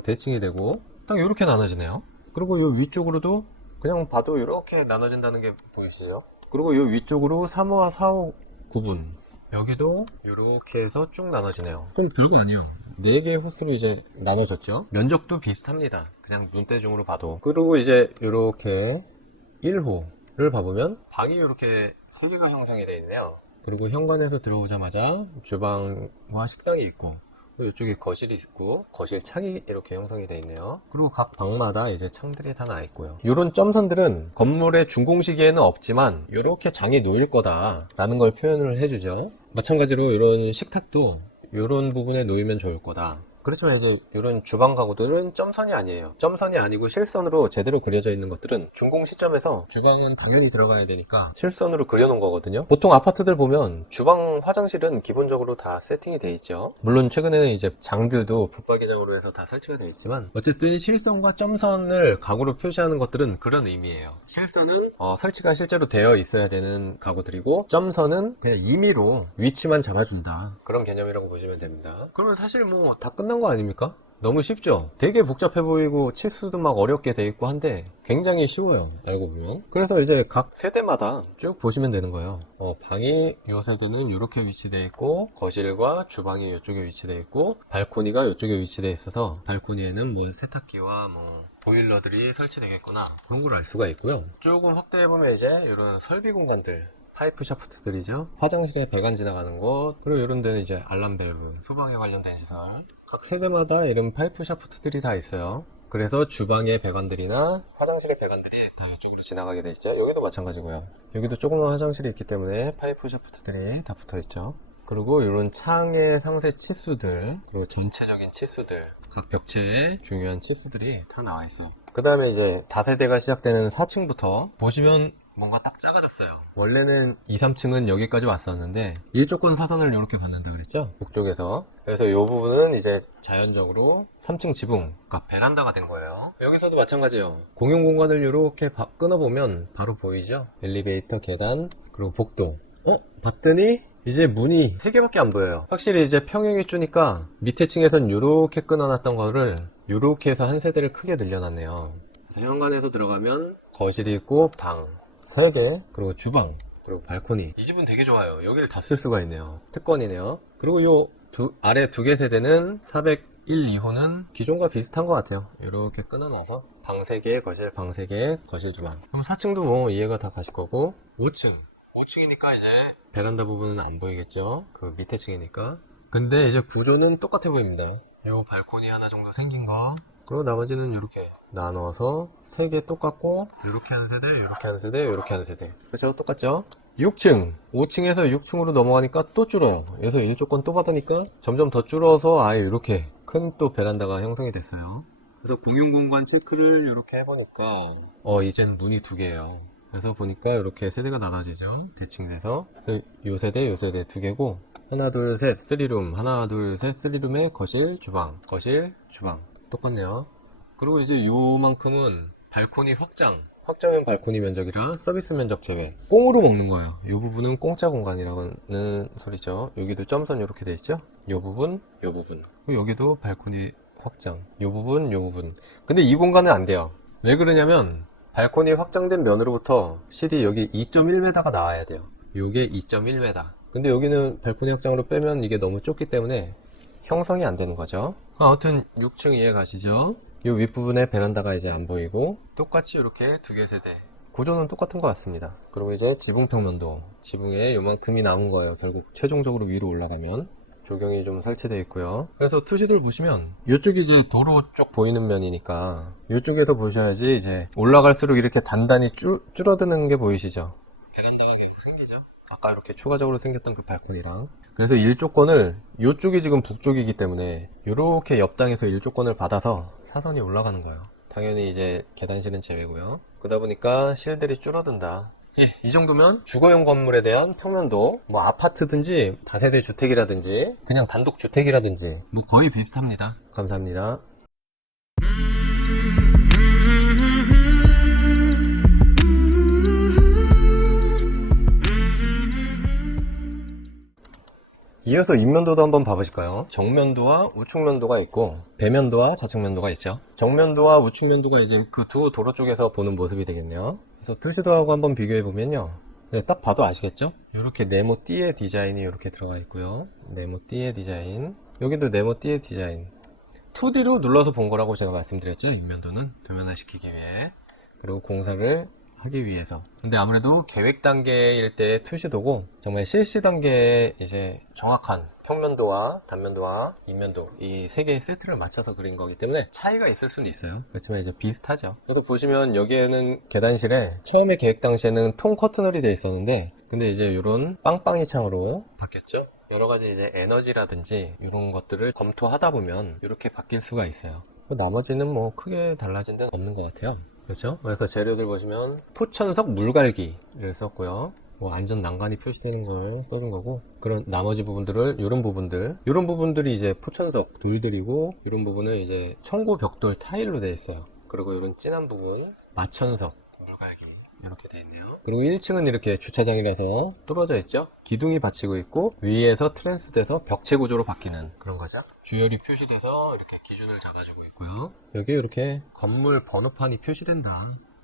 대칭이 되고 딱 이렇게 나눠지네요. 그리고 이 위쪽으로도 그냥 봐도 이렇게 나눠진다는 게 보이시죠. 그리고 이 위쪽으로 3호와 4호 구분, 여기도 이렇게 해서 쭉 나눠지네요. 좀 별거 아니에요. 4개의 호수로 이제 나눠졌죠. 면적도 비슷합니다. 그냥 눈대중으로 봐도. 그리고 이제 이렇게 1호를 봐보면 방이 이렇게 3개가 형성이 되어 있네요. 그리고 현관에서 들어오자마자 주방과 식당이 있고, 이쪽에 거실이 있고 거실 창이 이렇게 형성이 되어 있네요. 그리고 각 방마다 이제 창들이 다 나 있고요. 이런 점선들은 건물의 준공시기에는 없지만 이렇게 장이 놓일 거다 라는 걸 표현을 해주죠. 마찬가지로 이런 식탁도 이런 부분에 놓이면 좋을 거다. 그렇지만 이제 이런 주방 가구들은 점선이 아니에요. 점선이 아니고 실선으로 제대로 그려져 있는 것들은 준공 시점에서 주방은 당연히 들어가야 되니까 실선으로 그려놓은 거거든요. 보통 아파트들 보면 주방 화장실은 기본적으로 다 세팅이 돼 있죠. 물론 최근에는 이제 장들도 붙박이장으로 해서 다 설치가 돼 있지만, 어쨌든 실선과 점선을 가구로 표시하는 것들은 그런 의미예요. 실선은 설치가 실제로 되어 있어야 되는 가구들이고, 점선은 그냥 임의로 위치만 잡아준다, 그런 개념이라고 보시면 됩니다. 그러면 사실 뭐 다 끝난 거 아닙니까? 너무 쉽죠? 되게 복잡해 보이고 치수도 막 어렵게 돼 있고 한데 굉장히 쉬워요, 알고 보면. 그래서 이제 각 세대마다 쭉 보시면 되는 거예요. 방이 이 세대는 이렇게 위치되어 있고, 거실과 주방이 이쪽에 위치되어 있고, 발코니가 이쪽에 위치되어 있어서 발코니에는 뭐 세탁기와 뭐 보일러들이 설치되겠구나, 그런 걸 알 수가 있고요. 조금 확대해보면 이제 이런 설비 공간들, 파이프 샤프트들이죠. 화장실에 배관 지나가는 곳, 그리고 이런 데는 이제 알람 밸브, 소방에 관련된 시설. 각 세대마다 이런 파이프 샤프트들이 다 있어요. 그래서 주방의 배관들이나 화장실의 배관들이 다 이쪽으로 지나가게 돼 있죠. 여기도 마찬가지고요. 여기도 조그만 화장실이 있기 때문에 파이프 샤프트들이 다 붙어 있죠. 그리고 이런 창의 상세 치수들, 그리고 전체적인 치수들, 각 벽체에 중요한 치수들이 다 나와 있어요. 그 다음에 이제 다세대가 시작되는 4층부터 보시면 뭔가 딱 작아졌어요. 원래는 2, 3층은 여기까지 왔었는데 일조권 사선을 이렇게 받는다 그랬죠? 북쪽에서. 그래서 이 부분은 이제 자연적으로 3층 지붕, 그러니까 베란다가 된 거예요. 여기서도 마찬가지예요. 공용 공간을 이렇게 끊어보면 바로 보이죠? 엘리베이터, 계단, 그리고 복도. 봤더니 이제 문이 3개밖에 안 보여요. 확실히 이제 평형이 주니까 밑에 층에선 이렇게 끊어놨던 거를 이렇게 해서 한 세대를 크게 늘려놨네요. 그래서 현관에서 들어가면 거실이 있고 방 3개, 그리고 주방, 그리고 발코니. 이 집은 되게 좋아요. 여기를 다 쓸 수가 있네요. 특권이네요. 그리고 요 아래 2개 세대는 401, 2호는 기존과 비슷한 것 같아요. 이렇게 끊어놔서 방 3개, 거실 방 3개, 거실 주방. 그럼 4층도 뭐 이해가 다 가실 거고, 5층 5층이니까 이제 베란다 부분은 안 보이겠죠? 그 밑에 층이니까. 근데 이제 구조는 똑같아 보입니다. 요 발코니 하나 정도 생긴 거. 그리고 나머지는 이렇게 나눠서 3개 똑같고, 이렇게 하는 세대, 이렇게 하는 세대, 이렇게 하는 세대. 그렇죠? 똑같죠? 6층, 5층에서 6층으로 넘어가니까 또 줄어요. 그래서 1조건 또 받으니까 점점 더 줄어서 아예 이렇게 큰 또 베란다가 형성이 됐어요. 그래서 공용 공간 체크를 이렇게 해보니까 이제는 문이 2개예요. 그래서 보니까 이렇게 세대가 나눠지죠. 대칭돼서 요 세대, 요 세대 2개고, 하나 둘 셋 3룸, 하나 둘 셋 3룸에 거실, 주방, 거실, 주방 똑같네요. 그리고 이제 요만큼은 발코니 확장형 발코니 면적이라 서비스 면적 제외. 꽁으로 먹는 거예요. 이 부분은 공짜 공간이라는 소리죠. 여기도 점선 이렇게 돼 있죠. 이 부분, 이 부분. 그리고 여기도 발코니 확장. 이 부분, 이 부분. 근데 이 공간은 안 돼요. 왜 그러냐면 발코니 확장된 면으로부터 실이 여기 2.1m가 나와야 돼요. 요게 2.1m. 근데 여기는 발코니 확장으로 빼면 이게 너무 좁기 때문에 형성이 안 되는 거죠. 아무튼 6층 이해 가시죠? 이 윗부분에 베란다가 이제 안 보이고, 똑같이 이렇게 2개 세대. 구조는 똑같은 것 같습니다. 그리고 이제 지붕평면도, 지붕에 요만큼이 남은 거예요. 결국 최종적으로 위로 올라가면 조경이 좀 설치되어 있고요. 그래서 투시들 보시면 이쪽이 이제 도로 쪽 보이는 면이니까 이쪽에서 보셔야지 이제 올라갈수록 이렇게 단단히 줄어드는 게 보이시죠? 베란다가 계속 생기죠? 아까 이렇게 추가적으로 생겼던 그 발코니랑. 그래서 1조건을, 이쪽이 지금 북쪽이기 때문에 이렇게 옆당에서 1조건을 받아서 사선이 올라가는 거예요. 당연히 이제 계단실은 제외고요. 그러다 보니까 실들이 줄어든다. 예, 이 정도면 주거용 건물에 대한 평면도, 뭐 아파트든지 다세대 주택이라든지 그냥 단독 주택이라든지 뭐 거의 비슷합니다. 감사합니다. 이어서 입면도도 한번 봐보실까요? 정면도와 우측면도가 있고 배면도와 좌측면도가 있죠. 정면도와 우측면도가 이제 그 두 도로 쪽에서 보는 모습이 되겠네요. 그래서 투시도하고 한번 비교해보면요, 딱 봐도 아시겠죠? 이렇게 네모띠의 디자인이 이렇게 들어가 있고요. 네모띠의 디자인, 여기도 네모띠의 디자인. 2D로 눌러서 본 거라고 제가 말씀드렸죠. 입면도는 도면화시키기 위해, 그리고 공사를 하기 위해서. 근데 아무래도 계획 단계일 때 투시도고, 정말 실시 단계에 이제 정확한 평면도와 단면도와 입면도, 이 세 개의 세트를 맞춰서 그린 거기 때문에 차이가 있을 수는 있어요. 그렇지만 이제 비슷하죠. 그래서 보시면 여기에는 계단실에 처음에 계획 당시에는 통 커튼홀이 되어 있었는데, 근데 이제 이런 빵빵이 창으로 바뀌었죠. 여러 가지 이제 에너지라든지 이런 것들을 검토하다 보면 이렇게 바뀔 수가 있어요. 나머지는 뭐 크게 달라진 데는 없는 것 같아요. 그렇죠? 그래서 재료들 보시면 포천석 물갈기를 썼고요. 뭐 안전 난간이 표시되는 걸 써준 거고, 그런 나머지 부분들을, 이런 부분들이 이제 포천석 돌들이고, 이런 부분은 이제 청고 벽돌 타일로 되어 있어요. 그리고 이런 진한 부분 마천석 물갈기 이렇게 되어 있네요. 그리고 1층은 이렇게 주차장이라서 뚫어져 있죠. 기둥이 받치고 있고 위에서 트랜스돼서 벽체 구조로 바뀌는 그런 거죠. 주열이 표시돼서 이렇게 기준을 잡아주고 있고요. 여기 이렇게 건물 번호판이 표시된다.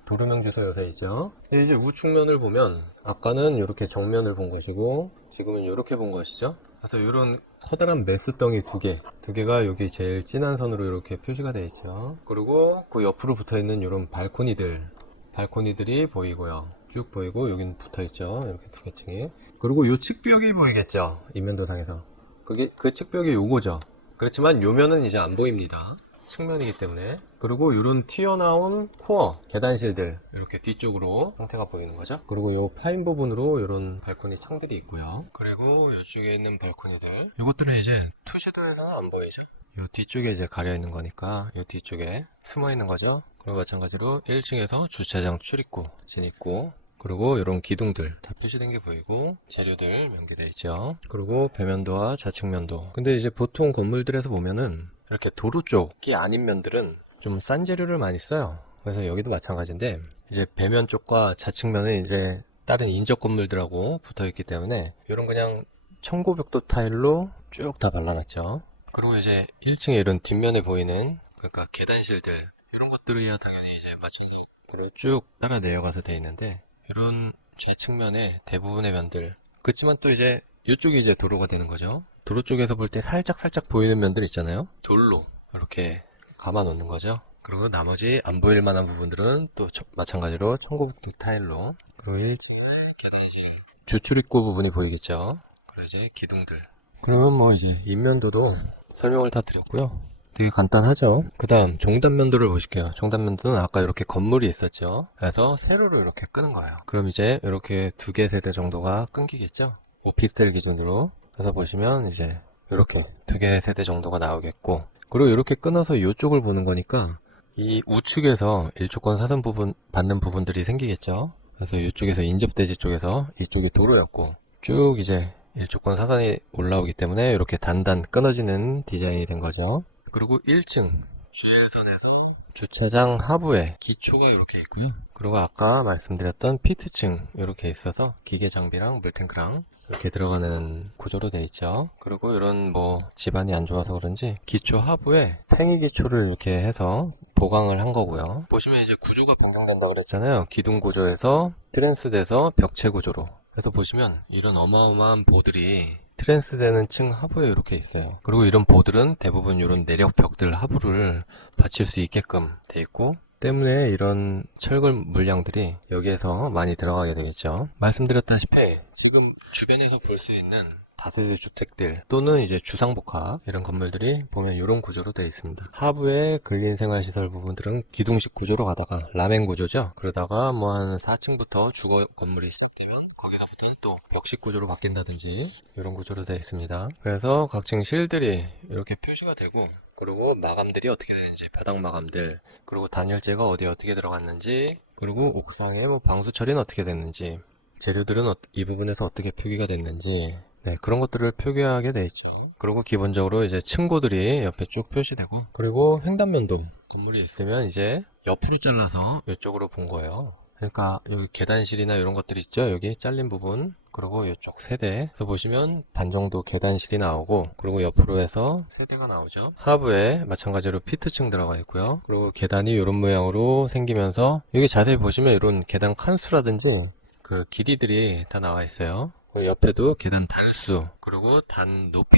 도로명 주소 요새 있죠. 이제 우측면을 보면 아까는 이렇게 정면을 본 것이고 지금은 이렇게 본 것이죠. 그래서 이런 커다란 메스덩이 두 개가 여기 제일 진한 선으로 이렇게 표시가 되어 있죠. 그리고 그 옆으로 붙어 있는 이런 발코니들이 보이고요. 쭉 보이고 여기는 붙어있죠. 이렇게 2개 층이. 그리고 요 측벽이 보이겠죠. 입면도상에서. 그 측벽이 요거죠. 그렇지만 요면은 이제 안 보입니다. 측면이기 때문에. 그리고 이런 튀어나온 코어 계단실들 이렇게 뒤쪽으로 형태가 보이는 거죠. 그리고 요 파인 부분으로 이런 발코니 창들이 있고요. 그리고 이쪽에 있는 발코니들, 이것들은 이제 투시도에서는 안 보이죠. 요 뒤쪽에 이제 가려 있는 거니까 요 뒤쪽에 숨어 있는 거죠. 그리고 마찬가지로 1층에서 주차장 출입구, 진입구, 그리고 이런 기둥들 다 표시된 게 보이고 재료들 명기되어 있죠. 그리고 배면도와 좌측면도. 근데 이제 보통 건물들에서 보면은 이렇게 도로 쪽이 아닌 면들은 좀 싼 재료를 많이 써요. 그래서 여기도 마찬가지인데, 이제 배면 쪽과 좌측면은 이제 다른 인접 건물들하고 붙어 있기 때문에 이런 그냥 청고벽돌 타일로 쭉 다 발라놨죠. 그리고 이제 1층에 이런 뒷면에 보이는, 그러니까 계단실들, 이런 것들이야 당연히 이제 마찬가지로 쭉 따라 내려가서 되어 있는데, 이런 좌측면에 대부분의 면들. 그렇지만 또 이제 이쪽이 이제 도로가 되는 거죠. 도로 쪽에서 볼 때 살짝 보이는 면들 있잖아요. 돌로 이렇게 감아 놓는 거죠. 그리고 나머지 안 보일 만한 부분들은 또 마찬가지로 청고벽돌 타일로. 그리고 1층에 계단실. 주출입구 부분이 보이겠죠. 그리고 이제 기둥들. 그러면 뭐 이제 인면도도 설명을 다 드렸고요. 되게 간단하죠. 그 다음 종단면도를 보실게요. 종단면도는 아까 이렇게 건물이 있었죠. 그래서 세로로 이렇게 끄는 거예요. 그럼 이제 이렇게 2개 세대 정도가 끊기겠죠. 오피스텔 기준으로. 그래서 보시면 이제 이렇게 2개 세대 정도가 나오겠고, 그리고 이렇게 끊어서 이쪽을 보는 거니까 이 우측에서 일조권 사선 부분 받는 부분들이 생기겠죠. 그래서 이쪽에서 인접대지 쪽에서 이쪽이 도로였고, 쭉 이제 일조권 사선이 올라오기 때문에 이렇게 단단 끊어지는 디자인이 된 거죠. 그리고 1층 주행선에서 주차장 하부에 기초가 이렇게 있고요. 그리고 아까 말씀드렸던 피트층 이렇게 있어서 기계 장비랑 물탱크랑 이렇게 들어가는 구조로 되어 있죠. 그리고 이런 뭐 집안이 안 좋아서 그런지 기초 하부에 팽이 기초를 이렇게 해서 보강을 한 거고요. 보시면 이제 구조가 변경된다 그랬잖아요. 기둥 구조에서 트랜스돼서 벽체 구조로. 그래서 보시면 이런 어마어마한 보들이 트랜스되는 층 하부에 이렇게 있어요. 그리고 이런 보들은 대부분 이런 내력 벽들 하부를 받칠 수 있게끔 돼 있고, 때문에 이런 철근 물량들이 여기에서 많이 들어가게 되겠죠. 말씀드렸다시피 지금 주변에서 볼 수 있는 다세대 주택들 또는 이제 주상복합 이런 건물들이 보면 이런 구조로 되어 있습니다. 하부의 근린생활시설 부분들은 기둥식 구조로 가다가 라멘 구조죠. 그러다가 뭐 한 4층부터 주거 건물이 시작되면 거기서부터는 또 벽식 구조로 바뀐다든지 이런 구조로 되어 있습니다. 그래서 각층 실들이 이렇게 표시가 되고, 그리고 마감들이 어떻게 되는지, 바닥 마감들, 그리고 단열재가 어디에 어떻게 들어갔는지, 그리고 옥상에 뭐 방수 처리는 어떻게 됐는지, 재료들은 이 부분에서 어떻게 표기가 됐는지, 네, 그런 것들을 표기하게 돼 있죠. 그리고 기본적으로 이제 층고들이 옆에 쭉 표시되고, 그리고 횡단면도 건물이 있으면 이제 옆으로 잘라서 이쪽으로 본 거예요. 그러니까 여기 계단실이나 이런 것들 있죠. 여기 잘린 부분, 그리고 이쪽 세대. 그래서 보시면 반 정도 계단실이 나오고, 그리고 옆으로 해서 세대가 나오죠. 하부에 마찬가지로 피트층 들어가 있고요. 그리고 계단이 이런 모양으로 생기면서 여기 자세히 보시면 이런 계단 칸수라든지 그 길이들이 다 나와 있어요. 옆에도 계단 단수, 그리고 단 높이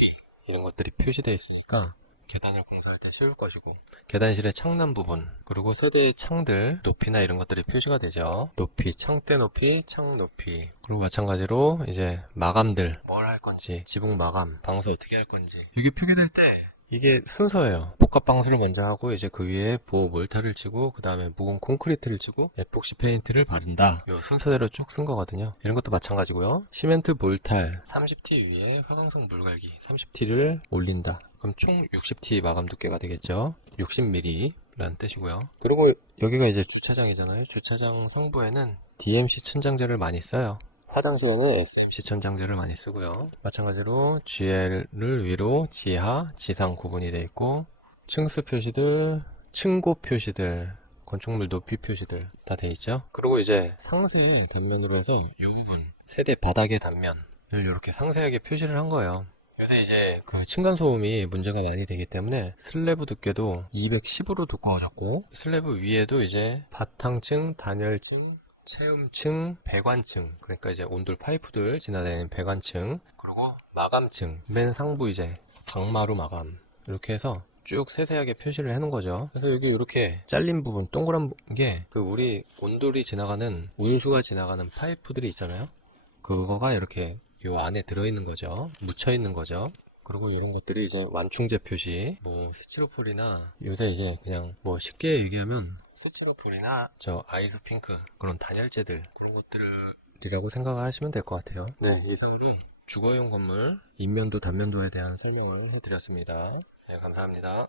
이런 것들이 표시되어 있으니까 계단을 공사할 때 쉬울 것이고, 계단실의 창난 부분, 그리고 세대의 창들 높이나 이런 것들이 표시가 되죠. 높이, 창대 높이, 창 높이. 그리고 마찬가지로 이제 마감들 뭘 할 건지, 지붕 마감, 방수 어떻게 할 건지 이게 표기될 때 이게 순서예요. 복합 방수를 먼저 하고 이제 그 위에 보호 몰타를 치고 그 다음에 묵은 콘크리트를 치고 에폭시 페인트를 바른다. 이 순서대로 쭉 쓴 거거든요. 이런 것도 마찬가지고요. 시멘트 몰탈 30T 위에 화강성 물갈기 30T를 올린다. 그럼 총 60T 마감 두께가 되겠죠. 60mm 라는 뜻이고요. 그리고 여기가 이제 주차장이잖아요. 주차장 상부에는 DMC 천장재를 많이 써요. 화장실에는 SMC 천장재를 많이 쓰고요. 마찬가지로 GL을 위로 지하, 지상 구분이 되어 있고, 층수 표시들, 층고 표시들, 건축물 높이 표시들 다 되어 있죠. 그리고 이제 상세 단면으로 해서 이 부분, 세대 바닥의 단면을 이렇게 상세하게 표시를 한 거예요. 요새 이제 그 층간소음이 문제가 많이 되기 때문에 슬래브 두께도 210으로 두꺼워졌고, 슬래브 위에도 이제 바탕층, 단열층, 체음층, 배관층, 그러니까 이제 온돌 파이프들 지나다니는 배관층, 그리고 마감층, 맨 상부 이제 강마루 마감, 이렇게 해서 쭉 세세하게 표시를 해놓은 거죠. 그래서 여기 이렇게 잘린 부분, 동그란 게 그 우리 온돌이 지나가는, 운수가 지나가는 파이프들이 있잖아요. 그거가 이렇게 요 안에 들어있는 거죠. 묻혀 있는 거죠. 그리고 이런 것들이 이제 완충제 표시, 뭐 스티로폴이나 요새 이제 그냥 뭐 쉽게 얘기하면 스티로폴이나 저 아이스 핑크 그런 단열재들, 그런 것들이라고 생각하시면 될 것 같아요. 네, 이상으로 주거용 건물 인면도 단면도에 대한 설명을 해드렸습니다. 네, 감사합니다.